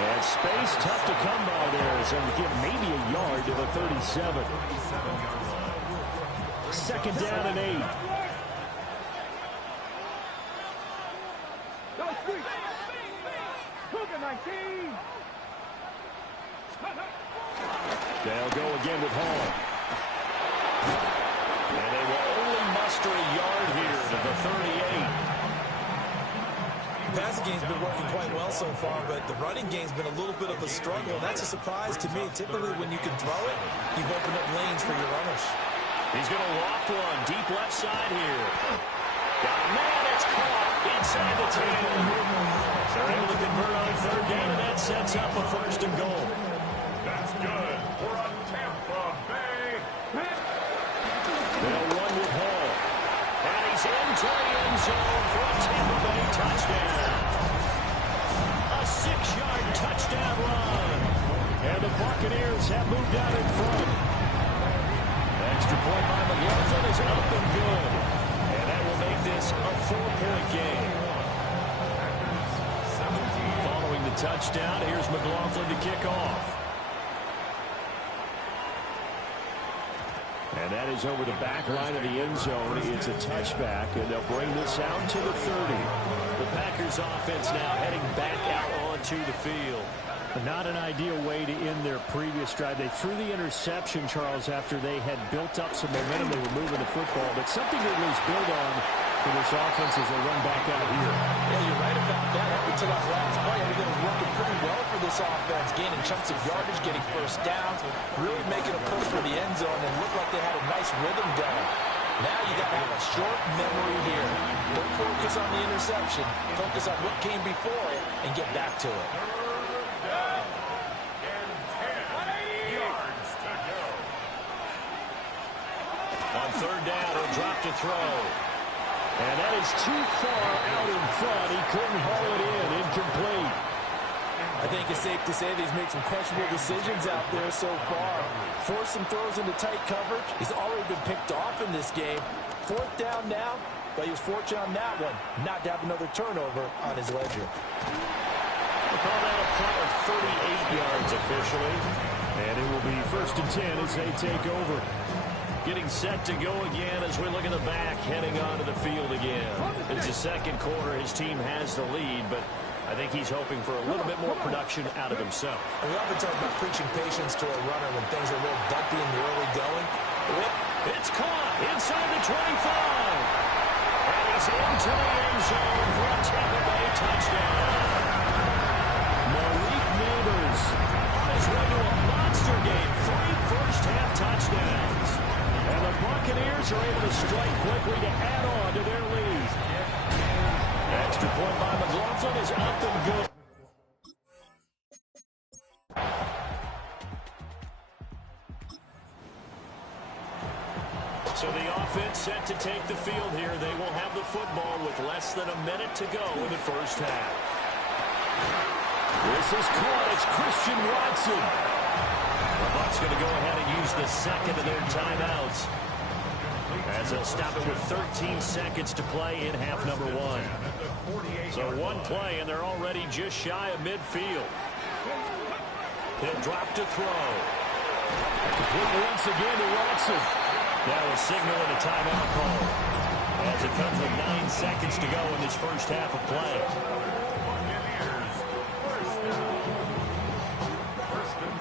And space tough to come by there. So we get maybe a yard to the 37. Second down and 8. Go, Street. Cougar 19. They'll go again with Hall. And they will only muster a yard here to the 38. The passing game's been working quite well so far, but the running game's been a little bit of a struggle, and that's a surprise to me. Typically, when you can throw it, you've opened up lanes for your runners. He's going to loft one deep left side here. Got a man, it's caught inside the 10. They're able to convert on third down, and that sets up a first and goal. That's good for a Tampa Bay. They'll run with Hall. And he's into the end zone for a Tampa Bay touchdown. A 6-yard touchdown run. And the Buccaneers have moved out in front. Extra point by McLaughlin is up and good. And that will make this a 4-point game. Following the touchdown, here's McLaughlin to kick off. And that is over the back line of the end zone. It's a touchback, and they'll bring this out to the 30. The Packers offense now heading back out onto the field. Not an ideal way to end their previous drive. They threw the interception, Charles, after they had built up some momentum. They were moving the football, but something that was built on for this offense as they run back out here. Yeah, you're right about that. Up until that last play, everything was working pretty well for this offense, gaining chunks of yardage, getting first downs, really making a push for the end zone, and looked like they had a nice rhythm going. Now you got to have a short memory here. Don't focus on the interception. Focus on what came before it and get back to it. On third down, he'll drop to throw. And that is too far out in front. He couldn't haul it in. Incomplete. I think it's safe to say that he's made some questionable decisions out there so far. Forced some throws into tight coverage. He's already been picked off in this game. Fourth down now, but he was fortunate on that one. Not to have another turnover on his ledger. We'll call that a punt of 38 yards officially. And it will be first and 10 as they take over. Getting set to go again as we look at the back, heading onto the field again. It's the second quarter. His team has the lead, but I think he's hoping for a little bit more production out of himself. We often talk about preaching patience to a runner when things are a little bumpy in the early going. It's caught inside the 25. And he's into the end zone for a Tampa Bay touchdown. Malik Neighbors on his way to a monster game. 3 first-half touchdowns. And the Buccaneers are able to strike quickly to add on to their lead. Extra point by McLaughlin is up and good. So the offense set to take the field here. They will have the football with less than a minute to go in the first half. This is caught. It's Christian Watson. The Bucs going to go ahead and use the second of their timeouts, as they'll stop it with 13 seconds to play in half number 1. So one play, and they're already just shy of midfield. He'll drop to throw. Complete once again to Watson. That was signaling a timeout call, as it comes with 9 seconds to go in this first half of play.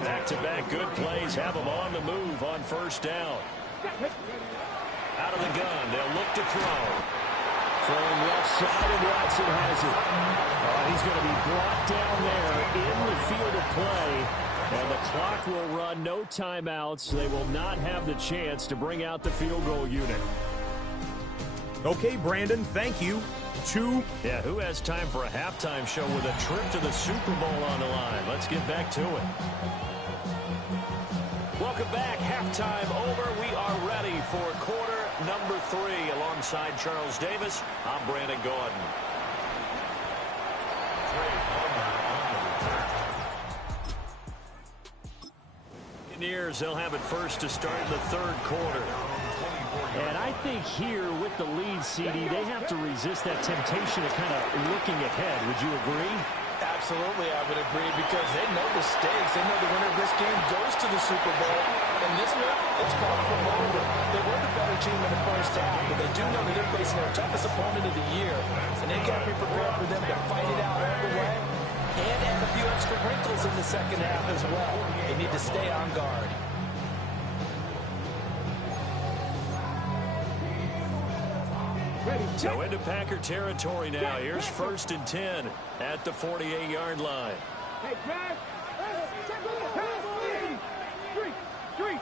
Back-to-back good plays have them on the move on first down. Out of the gun, they'll look to throw. Throwing left side, and Watson has it. He's going to be brought down there in the field of play. And the clock will run, no timeouts. They will not have the chance to bring out the field goal unit. Okay, Brandon, thank you. Yeah, who has time for a halftime show with a trip to the Super Bowl on the line? Let's get back to it. Welcome back. Halftime over. We are ready for quarter number 3. Alongside Charles Davis, I'm Brandon Gordon. Buccaneers, they'll have it first to start in the third quarter. And I think here with the lead, CD, they have to resist that temptation of kind of looking ahead. Would you agree? Absolutely, I would agree, because they know the stakes. They know the winner of this game goes to the Super Bowl. And this one, it's far from over. They were the better team in the first half, but they do know that they're facing their toughest opponent of the year. And they got to be prepared for them to fight it out all the way and add a few extra wrinkles in the second half as well. They need to stay on guard. So into Packer territory now. Here's 1st and 10 at the 48-yard line. Hey, Jack! Street!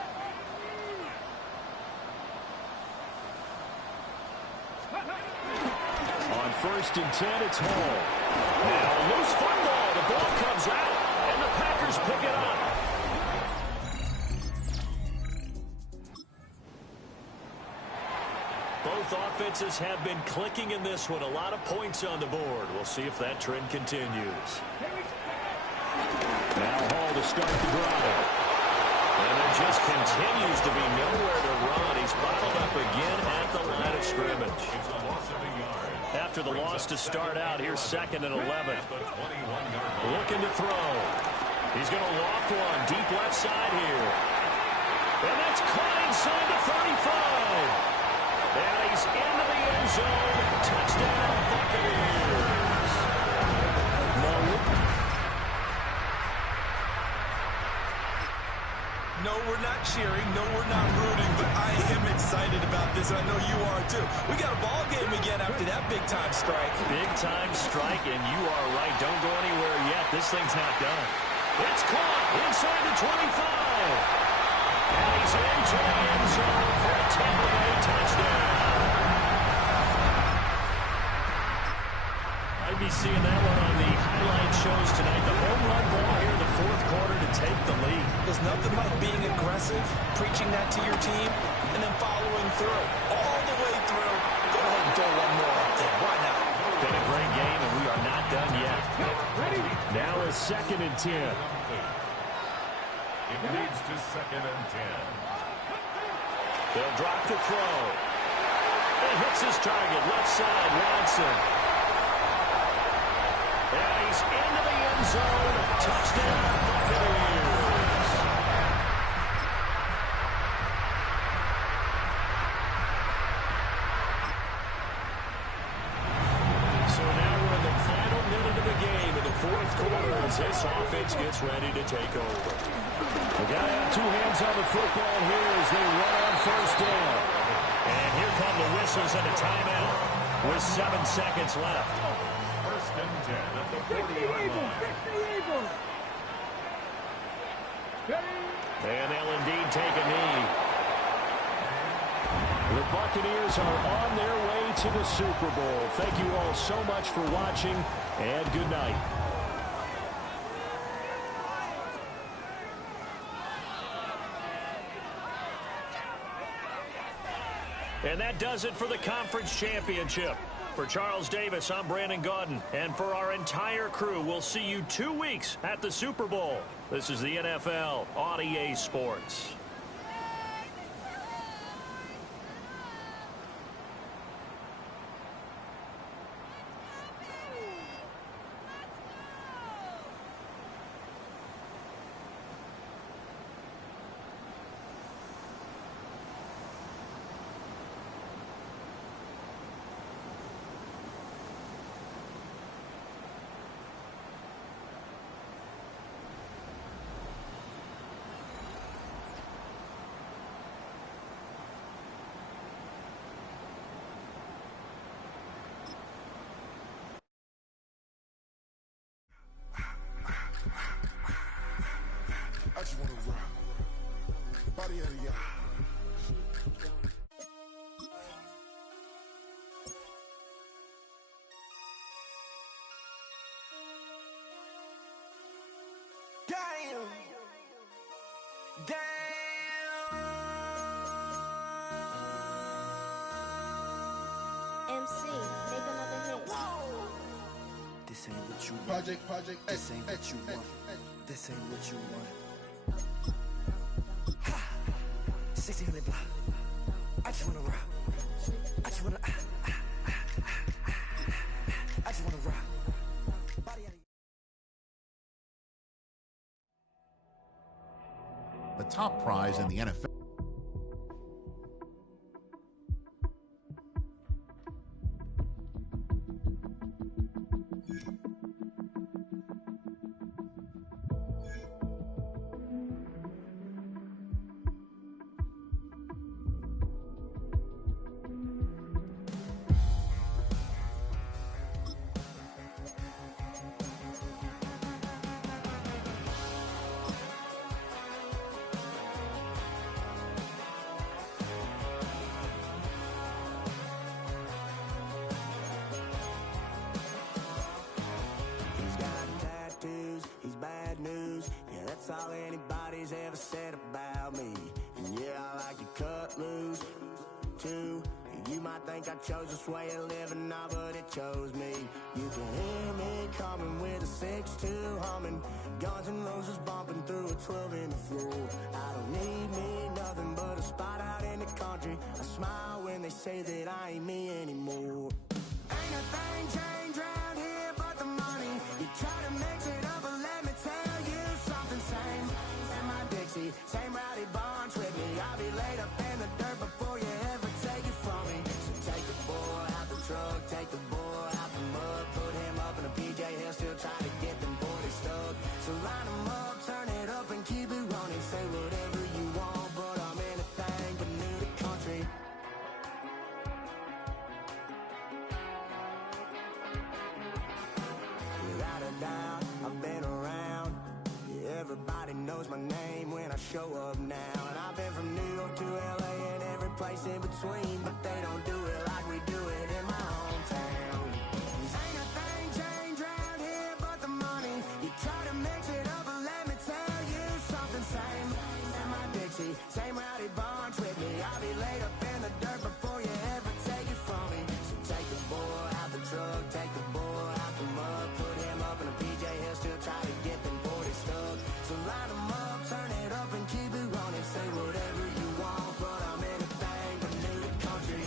On 1st and 10, it's Hall. Now, loose football. The ball comes out, and the Packers pick it up. Both offenses have been clicking in this one. A lot of points on the board. We'll see if that trend continues. Now Hall to start the drive. And there just continues to be nowhere to run. He's bottled up again at the line of scrimmage. After the loss to start out, here's 2nd and 11. Looking to throw. He's going to loft one deep left side here. And that's caught inside the 35. And he's into the end zone. Touchdown, Buccaneers. No, we're not cheering. No, we're not rooting. But I am excited about this, and I know you are too. We got a ball game again after that big-time strike. Big-time strike, and you are right. Don't go anywhere yet. This thing's not done. It's caught inside the 25. And he's into the end zone for a 10-8 touchdown. I'd be seeing that one on the highlight shows tonight. The home run ball here in the 4th quarter to take the lead. There's nothing like being aggressive, preaching that to your team, and then following through. All the way through. Go ahead and throw one more up there. Why not? Been a great game, and we are not done yet. Now is 2nd and 10. It leads to 2nd and 10. They'll drop the throw. It hits his target, left side, Watson. And he's into the end zone. Touchdown, Buccaneers. So now we're in the final minute of the game in the 4th quarter as this offense gets ready to take over. They got to have 2 hands on the football here as they run on 1st down. And here come the whistles and a timeout with 7 seconds left. 1st and 10 at the 40-yard line. And they'll indeed take a knee. The Buccaneers are on their way to the Super Bowl. Thank you all so much for watching, and good night. And that does it for the conference championship. For Charles Davis, I'm Brandon Gaudin. And for our entire crew, we'll see you 2 weeks at the Super Bowl. This is the NFL on EA Sports. I just want to rock. Body of the y'all. Damn. Damn. This ain't what you want. Project. This ain't what you want. This ain't what you want. 1600 block. I just wanna rock. I just wanna. I just wanna rock. Body out of The top prize in the NFL. That's all anybody's ever said about me. And yeah, I like to cut loose, too. You might think I chose this way of living, nah, but it chose me. You can hear me coming with a 6-2 humming, Guns N' Roses bumping through a 12 in the floor. I don't need me nothing but a spot out in the country. I smile when they say that I ain't me anymore. Ain't a thing changed around here but the money. You try to mix it up, but let me tell you something. Same in my Dixie, same rowdy bunch with me. I'll be laid up in the dirt before you ever take it from me. So take the boy out the truck, take the boy out the mud, put him up in a PJ, he'll still try to get them 40 stuck. So line him up, turn it up and keep it running. Say whatever you want, but I'm anything but new to country. Without a doubt, I've been around. Yeah, everybody knows my name when I show up now. And I've been from New York to LA and every place in between, but they don't do it like we do it in my hometown. Ain't a thing changed around here but the money. You try to mix it up, but let me tell you something. Same in my Dixie, same rowdy bunch with me. I'll be laid up in the dirt before you ever take it from me. So take the boy out the truck, take the boy out the mud, put him up in a PJ, he'll still try to get them 40 stuck. So line him up, turn it up and keep it running. Say whatever you want, but I'm anything but new to country.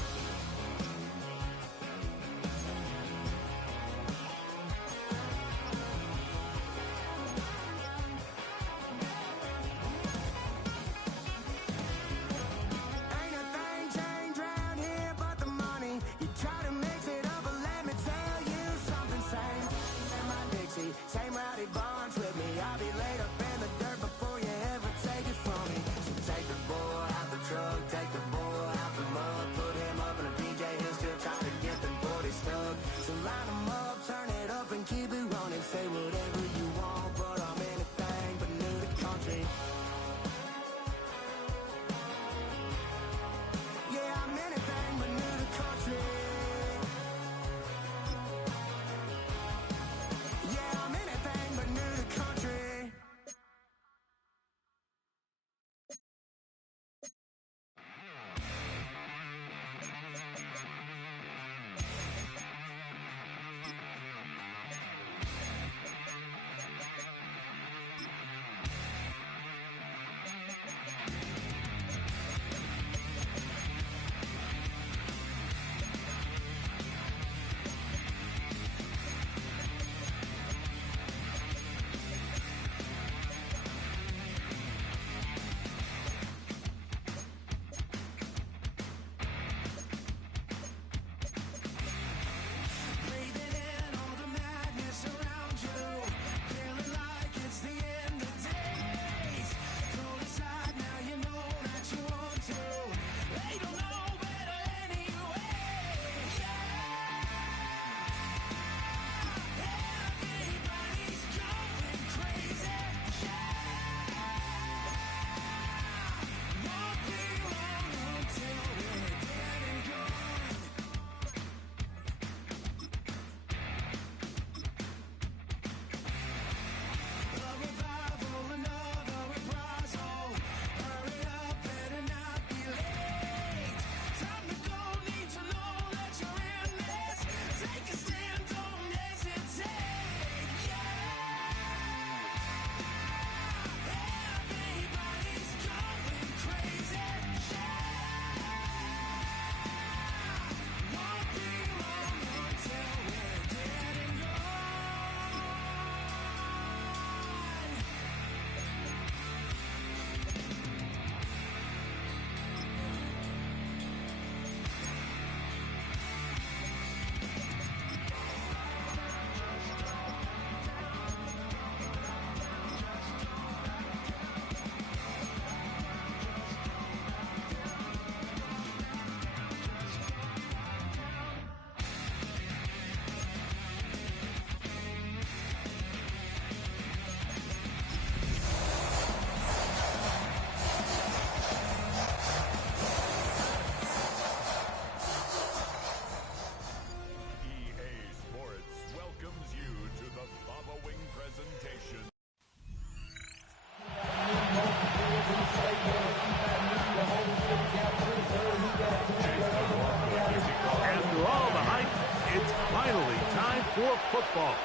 football.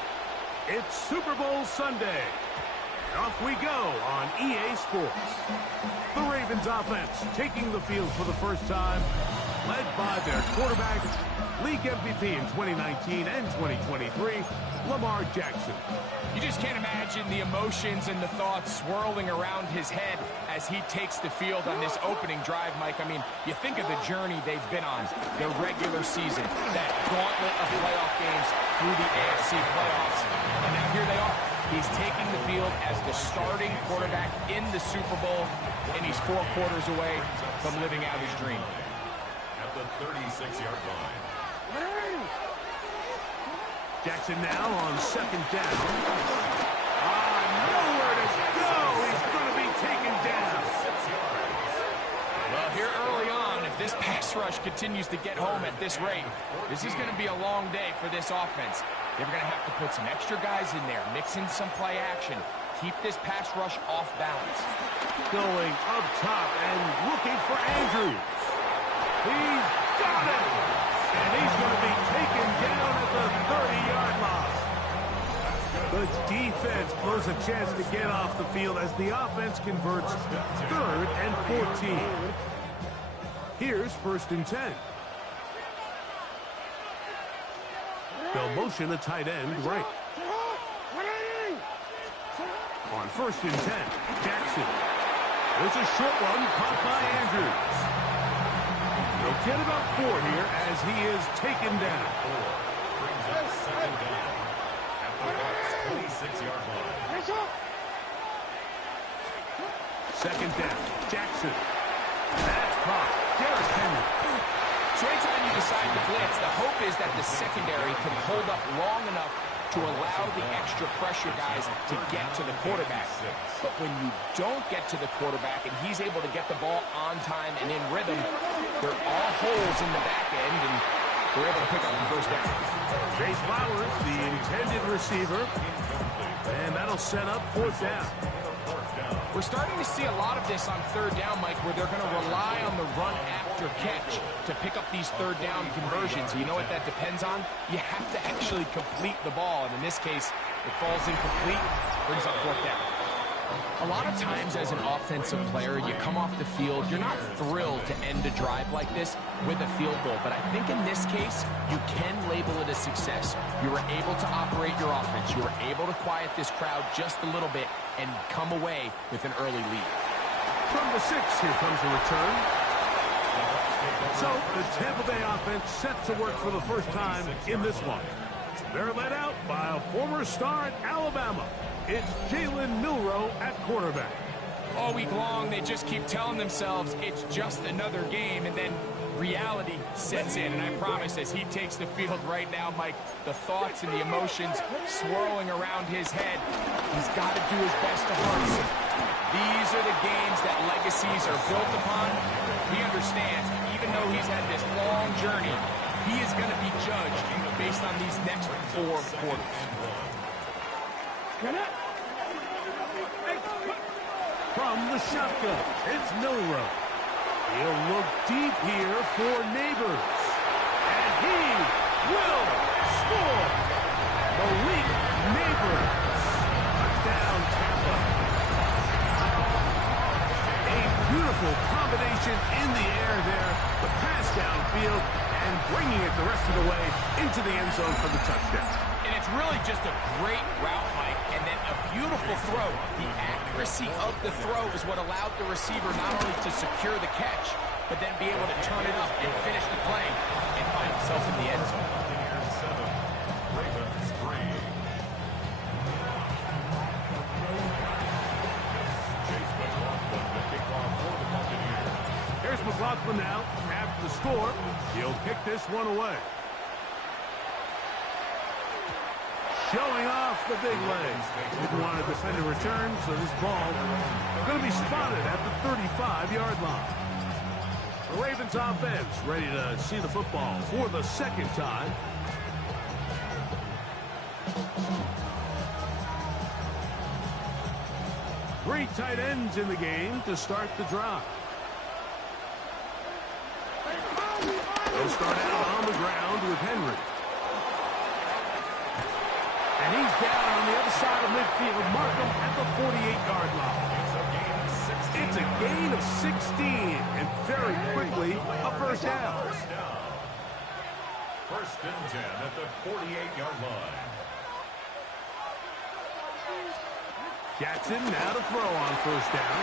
It's Super Bowl Sunday. And off we go on EA Sports. The Ravens offense taking the field for the first time, led by their quarterback, league MVP in 2019 and 2023, Lamar Jackson. You just can't imagine the emotions and the thoughts swirling around his head as he takes the field on this opening drive, Mike. I mean, you think of the journey they've been on, their regular season, that gauntlet of playoff games through the AFC playoffs, and now here they are. He's taking the field as the starting quarterback in the Super Bowl, and he's 4 quarters away from living out his dream. At the 36-yard line. Jackson now on second down. Nowhere to go. He's going to be taken down. Well, here early on, if this pass rush continues to get home at this rate, this is going to be a long day for this offense. They're going to have to put some extra guys in there, mix in some play action, keep this pass rush off balance. Going up top and looking for Andrews. He's got it. And he's going to be taken down at the 30-yard line. The defense blows a chance to get off the field as the offense converts 3rd and 14. Here's 1st and 10. They'll motion a tight end right. On 1st and 10, Jackson. There's a short one caught by Andrews. They'll get about 4 here as he is taken down. Brings up 2nd down at the Bucs 26-yard line. 2nd down, Jackson. That's caught. Derrick Henry. So anytime you decide to blitz, the hope is that the secondary can hold up long enough to allow the extra pressure guys to get to the quarterback. But when you don't get to the quarterback and he's able to get the ball on time and in rhythm, there are holes in the back end, and they're able to pick up the 1st down. Chase Flowers, the intended receiver, and that'll set up 4th down. We're starting to see a lot of this on 3rd down, Mike, where they're going to rely on the run after catch to pick up these 3rd down conversions. You know what that depends on? You have to actually complete the ball, and in this case, it falls incomplete, brings up 4th down. A lot of times as an offensive player, you come off the field, you're not thrilled to end a drive like this with a field goal. But I think in this case, you can label it a success. You were able to operate your offense. You were able to quiet this crowd just a little bit and come away with an early lead. From the 6, here comes a return. So the Tampa Bay offense set to work for the first time in this one. They're led out by a former star at Alabama. It's Jalen Milroe at quarterback. All week long, they just keep telling themselves it's just another game, and then reality sets in. And I promise, as he takes the field right now, Mike, the thoughts and the emotions swirling around his head, he's got to do his best to harness it. These are the games that legacies are built upon. He understands, even though he's had this long journey, he is going to be judged based on these next 4 quarters. From the shotgun, it's Milroe. He'll look deep here for Neighbors. And he will score. Malik Neighbors. Touchdown, Tampa. A beautiful combination in the air there. The pass downfield and bringing it the rest of the way into the end zone for the touchdown. And it's really just a great route, Mike, and then a beautiful throw. The accuracy of the throw is what allowed the receiver not only to secure the catch, but then be able to turn it up and finish the play and find himself in the end zone. Ravens 3. Chase McLaughlin, the kickoff for the Buccaneers. Here's McLaughlin now. After the score, he'll kick this one away. Showing off the big legs. Didn't want to defend a return, so this ball going to be spotted at the 35-yard line. The Ravens offense ready to see the football for the 2nd time. Three tight ends in the game to start the drive. They'll start out on the ground with Henry. And he's down on the other side of midfield. Mark him at the 48-yard line. It's a gain of 16, and very quickly, a first down. First and 10 at the 48-yard line. Jackson now to throw on first down.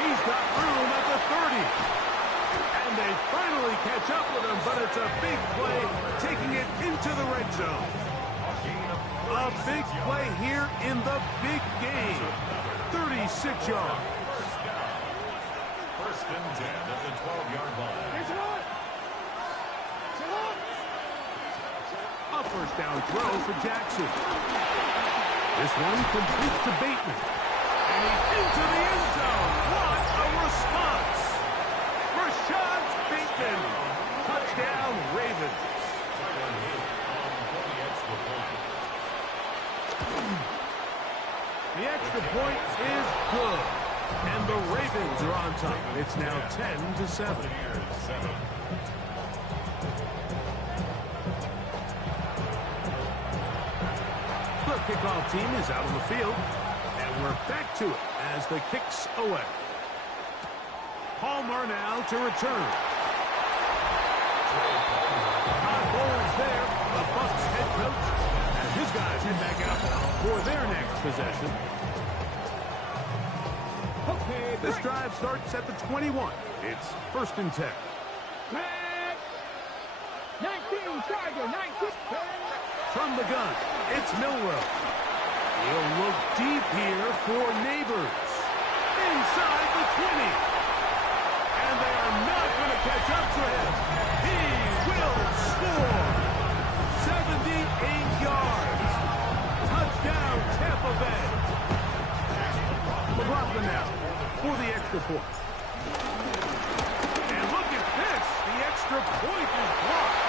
He's got room at the 30. And they finally catch up with him, but it's a big play, taking it into the red zone. A big play here in the big game. 36 yards. First and 10 at the 12-yard line. A first down throw for Jackson. This one complete to Bateman. And he's into the end zone. What a response. Rashad Bateman. Touchdown, Ravens. The extra point is good. And the Ravens are on top. It's now 10-7. The kickoff team is out on the field. And we're back to it as the kick's away. Palmer now to return. Todd Bowles there, the Bucs head coach. And his guys head back out for their next possession. Okay, this drive starts at the 21. It's first and 10. 19, Tiger, 19. From the gun, it's Millwell. He'll look deep here for Neighbors. Inside the 20. And they are not going to catch up to him. He will score. 78 yards. Touchdown, Tampa Bay. McLaughlin now for the extra point. And look at this. The extra point is blocked.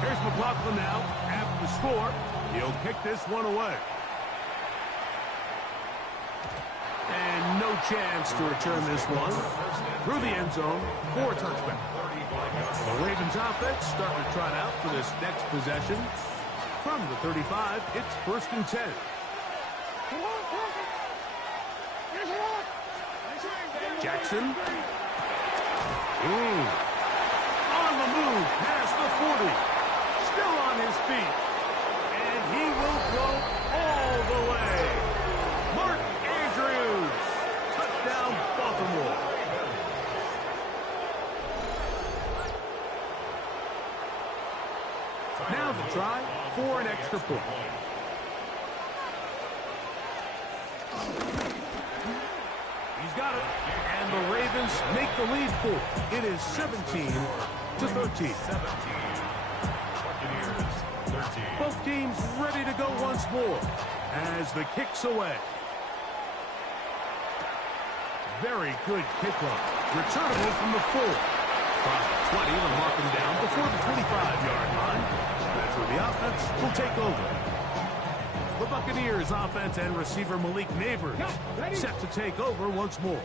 Here's McLaughlin now after the score. He'll kick this one away. And no chance to return this one through the end zone for a touchback. The Ravens offense starting to trot out for this next possession. From the 35, it's first and 10. Jackson. On the move past the 40. Still on his feet. And he will go all the way. Mark Andrews. Touchdown, Baltimore. Now the try for an extra point. He's got it. And the Ravens make the lead full. It is 17-13. Both teams ready to go once more as the kick's away. Very good kickoff. Returnable from the 4. Across the 20, they'll mark him down before the 25-yard line. That's where the offense will take over. The Buccaneers offense and receiver Malik Neighbors set to take over once more.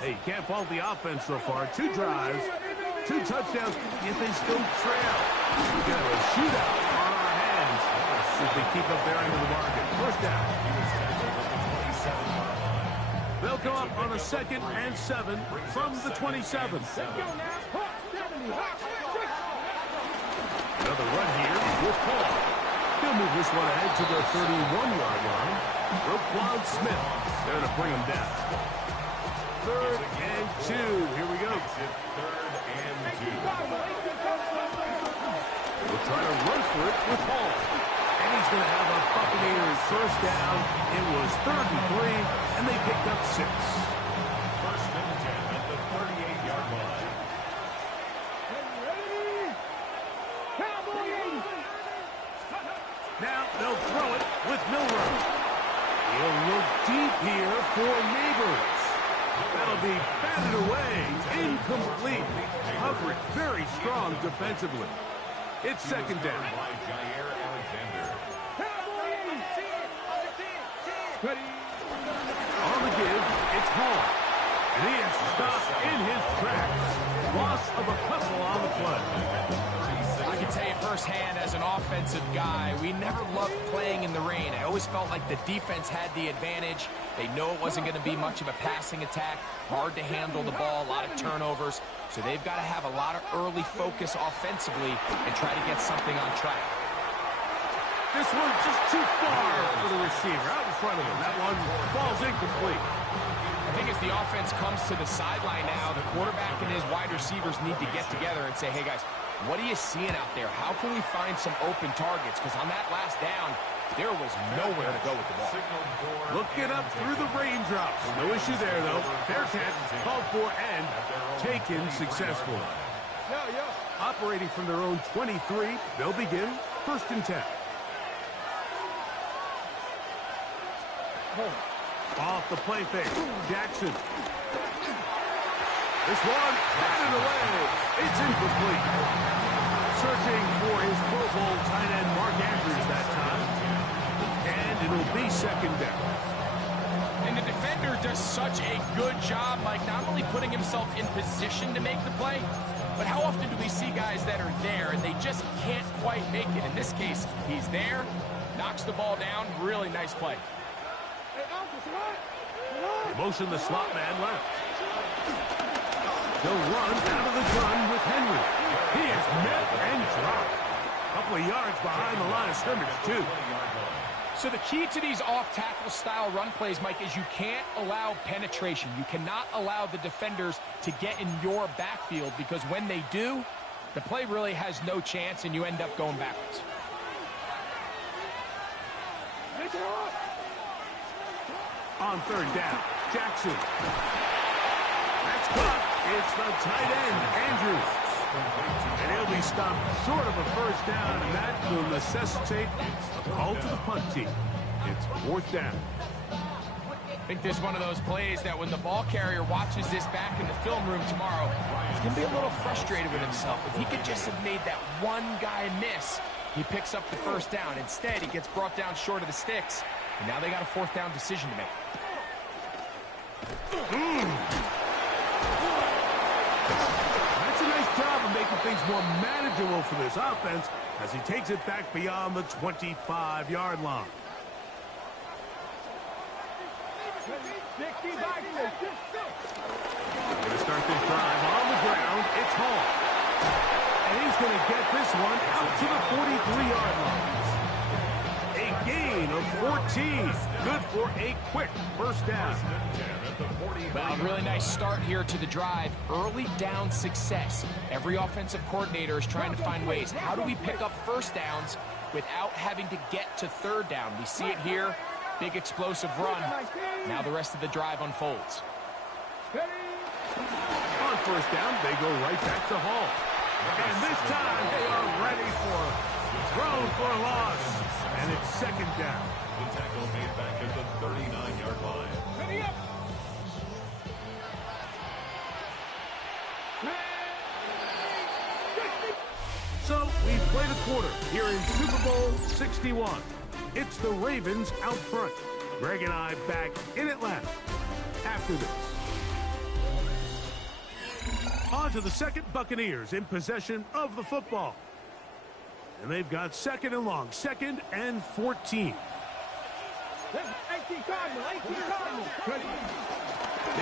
Hey, you can't fault the offense so far. 2 drives, 2 touchdowns, yet they still trail. We've got a shootout on our hands if they keep up their end of the bargain. First down. They'll come up on a 2nd and 7 from the 27. Another run here with Paul. He'll move this one ahead to the 31-yard line. Roquan Smith there to bring him down. 3rd and 2. Here we go. 3rd and 2. We'll try to run for it with Hall. And he's going to have a Buccaneers first down. It was 3rd and 3, and they picked up 6. First and 10 at the 38-yard line. Now they'll throw it with Milrow. He'll look deep here for Neighbors. That'll be batted away. Incomplete. Coverage very strong defensively. It's 2nd down. On the give, it's Hall. And he is stopped in his tracks. Loss of a couple on the play. I can tell you firsthand, as an offensive guy, we never loved playing in the rain. I always felt like the defense had the advantage. They know it wasn't going to be much of a passing attack. Hard to handle the ball, a lot of turnovers. So they've got to have a lot of early focus offensively and try to get something on track. This one just too far for the receiver. Out in front of him. That one falls incomplete. I think as the offense comes to the sideline now, the quarterback and his wide receivers need to get together and say, hey, guys, what are you seeing out there? How can we find some open targets? Because on that last down, there was nowhere to go with the ball. Looking up through the raindrops. No issue there, though. Fair catch, called for, and taken successfully. Operating from their own 23, they'll begin 1st and 10. Off the play fake, Jackson. This one, batted away. It's incomplete. Searching for his Pro Bowl tight end, Mark Andrews, that time. And it'll be 2nd down. And the defender does such a good job, Mike, not only putting himself in position to make the play, but how often do we see guys that are there and they just can't quite make it? In this case, he's there, knocks the ball down, really nice play. They motion the slot man left. They'll run out of the gun with Henry. He is met and dropped. A couple of yards behind the line of scrimmage, too. So the key to these off-tackle style run plays, Mike, is you can't allow penetration. You cannot allow the defenders to get in your backfield, because when they do, the play really has no chance and you end up going backwards. On 3rd down, Jackson. That's caught. It's the tight end, Andrews. And he'll be stopped short of a 1st down, and that will necessitate a call to the punt team. It's 4th down. I think this is one of those plays that when the ball carrier watches this back in the film room tomorrow, he's going to be a little frustrated with himself. If he could just have made that one guy miss, he picks up the 1st down. Instead, he gets brought down short of the sticks, and now they got a 4th down decision to make. That's a nice job of making things more manageable for this offense as he takes it back beyond the 25-yard line. Going to start this drive on the ground. It's Hall. And he's going to get this one out to the 43-yard line. A gain of 14. Good for a quick 1st down. Well, really nice start here to the drive. Early down success. Every offensive coordinator is trying to find ways. How do we pick up 1st downs without having to get to 3rd down? We see it here. Big explosive run. Now the rest of the drive unfolds. On 1st down, they go right back to Hall. And this time they are ready for it. Thrown for a loss. And it's 2nd down. The tackle made back at the 39-yard line. So we played a quarter here in Super Bowl 61. It's the Ravens out front. Greg and I back in Atlanta after this. On to the 2nd, Buccaneers in possession of the football. And they've got 2nd and long, 2nd and 14. They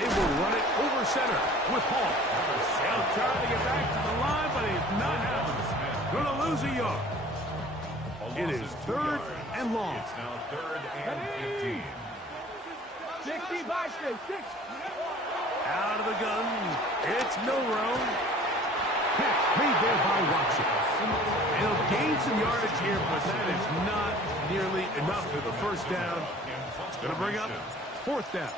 will run it over center with Hall. They'll try to get back to the line, but it's not happening. Going to lose a yard. It is 3rd and long. It's now 3rd and 15. 60. Out of the gun. It's Milrow. Catch made there by Watson. He'll gain some yardage here, but that is not nearly enough for the 1st down. It's going to bring up 4th down.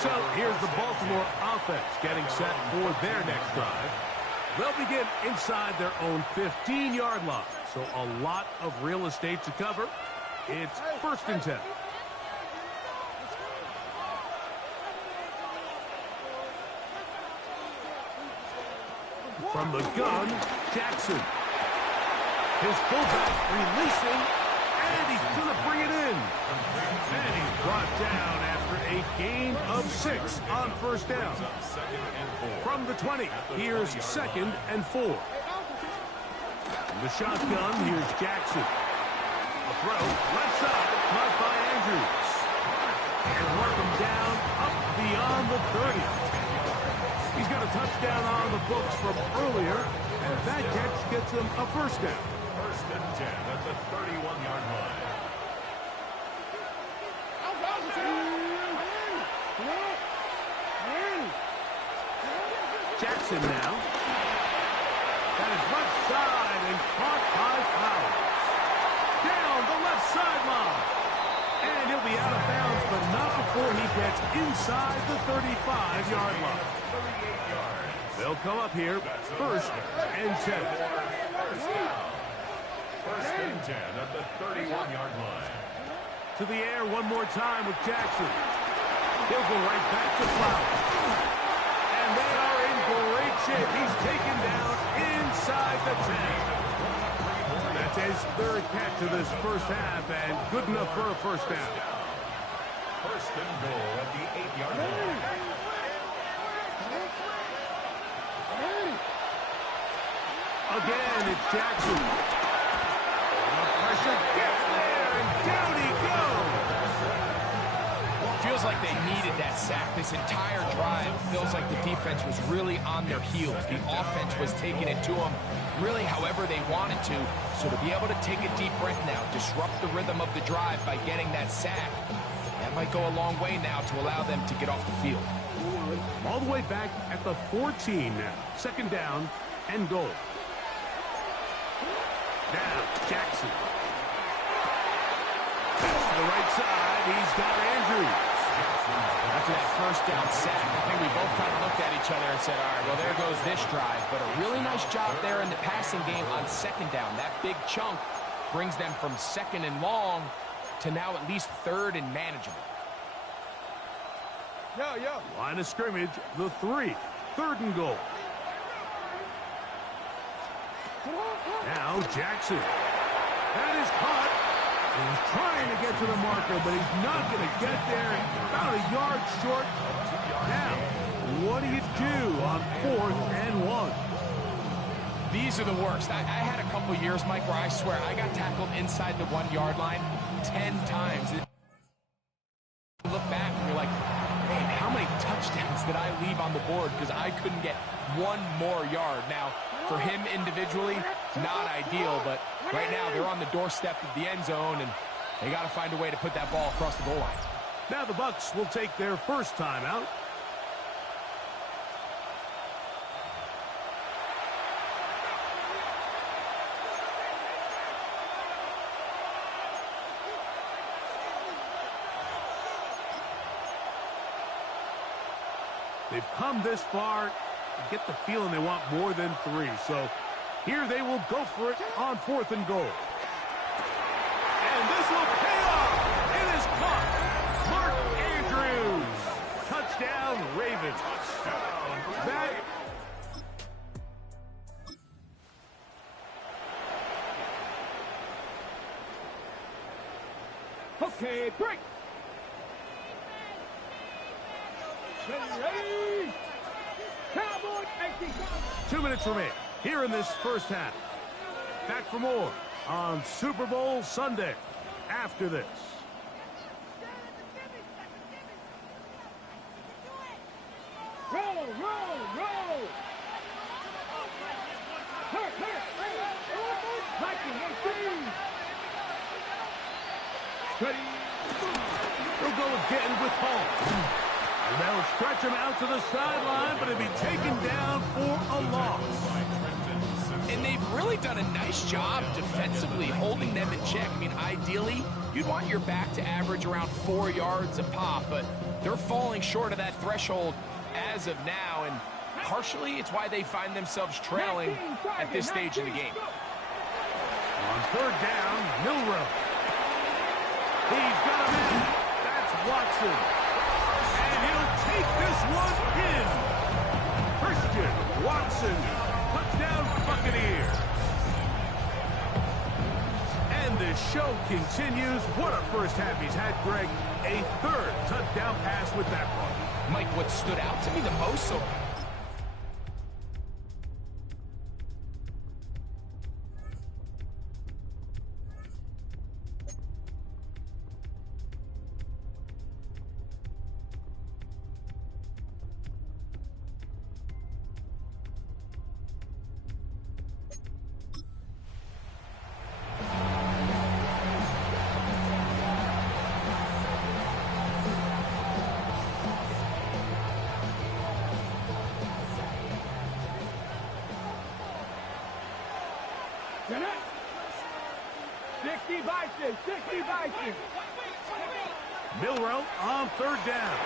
So here's the Baltimore offense getting set for their next drive. They'll begin inside their own 15-yard line. So a lot of real estate to cover. It's 1st and 10. From the gun, Jackson. His fullback releasing, and he's going to bring it in. And he's brought down after a gain of 6 on first down. From the 20, here's 2nd and 4. The shotgun, here's Jackson. A throw, left side, caught by Andrews. And work him down up beyond the 30. He's got a touchdown on the books from earlier, and that catch gets him a first down. 1st and 10 at the 31-yard line. Jackson now. That is left side and caught by Flowers. Down the left sideline. And he'll be out of bounds, but not before he gets inside the 35-yard line. 38 yards. They'll come up here, 1st and 10. 1st and 10 at the 31-yard line. To the air one more time with Jackson. He'll go right back to Flowers. And they are in great shape. He's taken down inside the 10. That's his 3rd catch of this first half, and good enough for a first down. 1st and goal at the 8-yard line. Again, it's Jackson. The pressure gets there, and down he goes. Feels like they needed that sack. This entire drive feels like the defense was really on their heels. The offense was taking it to them really however they wanted to. So to be able to take a deep breath now, disrupt the rhythm of the drive by getting that sack, that might go a long way now to allow them to get off the field. All the way back at the 14 now. 2nd down and goal. Now, Jackson. Pass to the right side. He's got Andrews. After that first down sack, I think we both kind of looked at each other and said, all right, well, there goes this drive. But a really nice job there in the passing game on 2nd down. That big chunk brings them from 2nd and long to now at least 3rd and manageable. Line of scrimmage, the 3. 3rd and goal. Now Jackson. That is caught. He's trying to get to the marker, but he's not going to get there. About a yard short. Now, what do you do on 4th and 1? These are the worst. I had a couple years, Mike, where I swear I got tackled inside the 1-yard line 10 times. You look back and you're like, man, how many touchdowns did I leave on the board because I couldn't get one more yard? Now, for him individually, not ideal, but right now they're on the doorstep of the end zone, and they got to find a way to put that ball across the goal line. Now the Bucs will take their first timeout. They've come this far. You get the feeling they want more than 3. So here they will go for it on 4th and goal. And this will pay off. It is caught. Mark Andrews. Touchdown, Ravens. That... Okay, break. Ready? Cowboy, 2 minutes remain here in this first half. Back for more on Super Bowl Sunday after this. Roll, roll, roll. Hurt. Viking, 18. Ready. They'll go again with Hall. And they'll stretch him out to the sideline, but he'll be taken down for a loss. And they've really done a nice job defensively holding them in check. I mean, ideally, you'd want your back to average around 4 yards a pop, but they're falling short of that threshold as of now, and partially it's why they find themselves trailing at this stage in the game. On 3rd down, Milrow. He's got him in. That's Watson. And he'll take this one in. Christian Watson. Touchdown, Buccaneers. continues. What a first half he's had, Greg. A third touchdown pass with that one. Mike, what stood out to me the most, so Get it. 60 Bison, 60 Bison. Milrow on third down.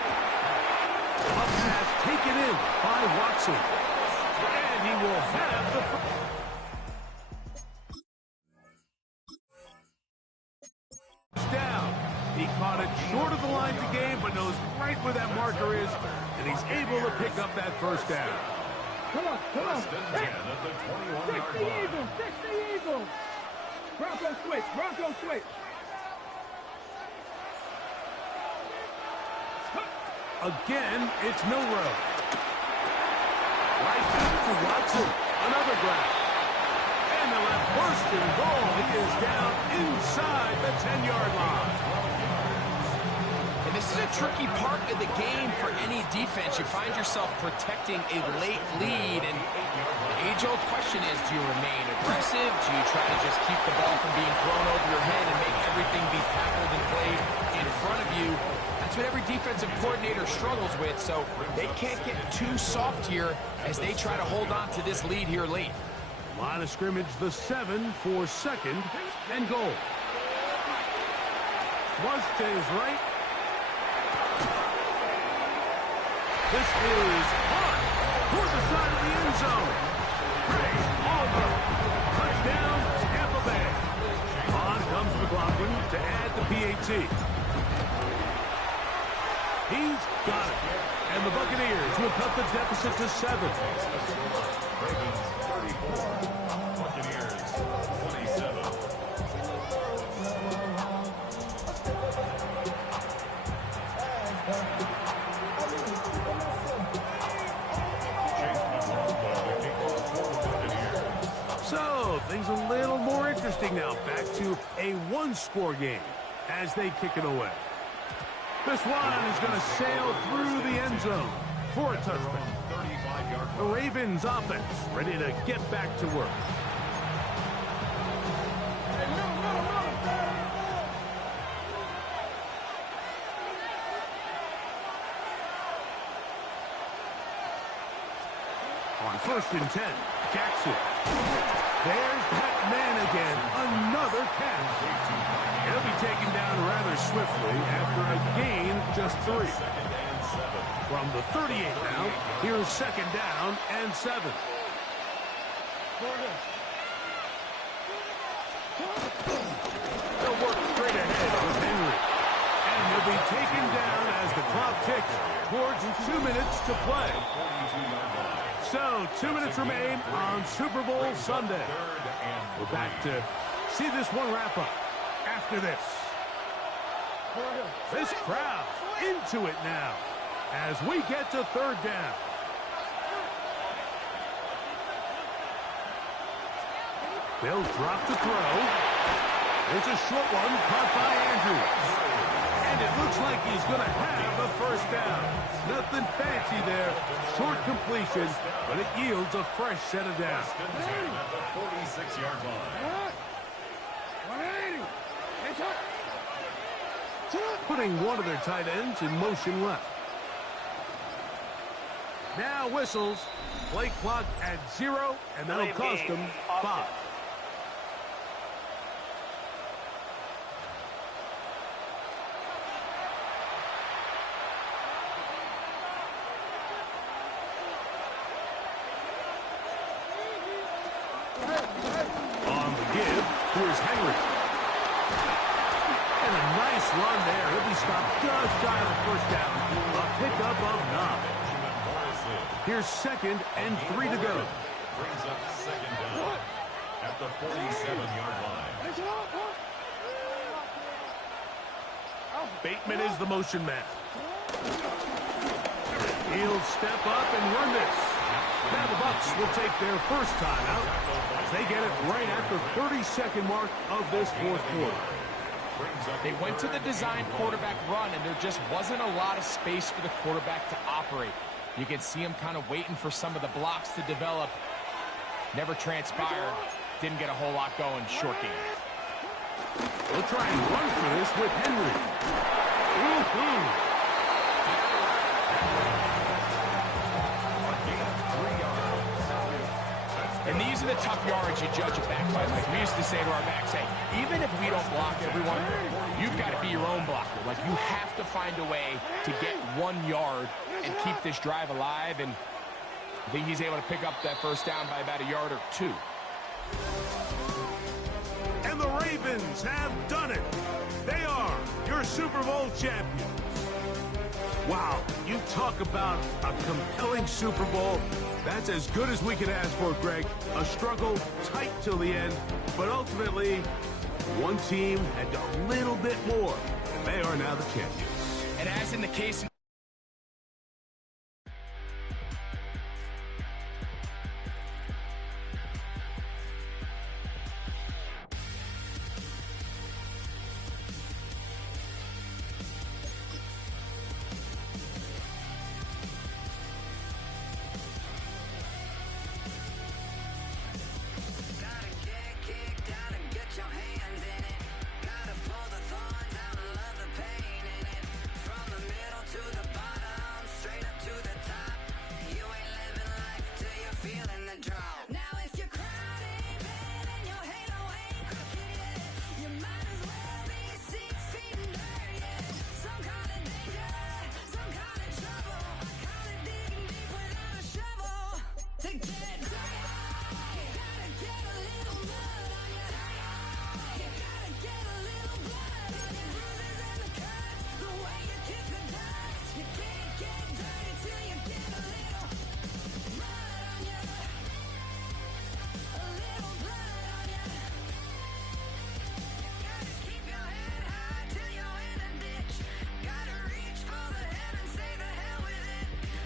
A pass taken in by Watson. And he will have the first down. He caught it short of the line to gain, but knows right where that marker is, and he's able to pick up that first down. Come on, come on. First and 10 at the 21-yard 60 line. Eagles, 60 Eagles. Bronco switch, Bronco switch. Again, it's Milrow. Right back to Watson. Another grab. And the left first and goal. He is down inside the 10-yard line. and this is a tricky part of the game for any defense. You find yourself protecting a late lead, and the age-old question is, do you remain aggressive? Do you try to just keep the ball from being thrown over your head and make everything be tackled and played in front of you? That's what every defensive coordinator struggles with, so they can't get too soft here as they try to hold on to this lead here late. Line of scrimmage, the 7 for second and goal. Flush to his right. This is hard toward the side of the end zone. Craig Almer. Touchdown, Tampa Bay. On comes McLaughlin to add the PAT. He's got it. And the Buccaneers will cut the deficit to 7. Ravens 34, Buccaneers 27. So, things a little more interesting now. Back to a one-score game as they kick it away. This one is going to sail through the end zone for a touchdown. The Ravens offense ready to get back to work. On 1st and 10, Jackson. There's that man again. Another catch. He'll be taken down rather swiftly after a gain just 3. From the 38 now, here's 2nd down and 7. They'll work straight ahead with Henry. And he'll be taken down as the clock ticks towards 2 minutes to play. So, 2 minutes remain on Super Bowl Sunday. We're back to see this one wrap up after this. This crowd into it now as we get to 3rd down. They'll drop to throw. There's a short one caught by Andrews. And it looks like he's going to have a 1st down. Nothing fancy there. Short completion, but it yields a fresh set of downs. At the 46-yard line. 180. Putting one of their tight ends in motion left. Now whistles. Play clock at 0, and that'll cost them 5. On the give, here's Henry. And a nice run there. He'll be stopped just shy of the 1st down. A pickup of 9. Here's 2nd and 3 to go. Brings up 2nd down at the 47-yard line. Bateman is the motion man. He'll step up and run this. Now the Bucs will take their first timeout as they get it right at the 30-second mark of this fourth quarter. They went to the design quarterback run, and there just wasn't a lot of space for the quarterback to operate. You can see him kind of waiting for some of the blocks to develop. Never transpired. Didn't get a whole lot going. Short game. We'll try and run for this with Henry. And these are the tough yards you judge it back by. Like we used to say to our backs, hey, even if we don't block everyone, you've got to be your own blocker. Like you have to find a way to get 1 yard and keep this drive alive. And I think he's able to pick up that first down by about 1 or 2 yards. And the Ravens have done it. They are your Super Bowl champions. Wow, you talk about a compelling Super Bowl. That's as good as we could ask for, Greg. A struggle tight till the end, but ultimately, one team had a little bit more, and they are now the champions. And as in the case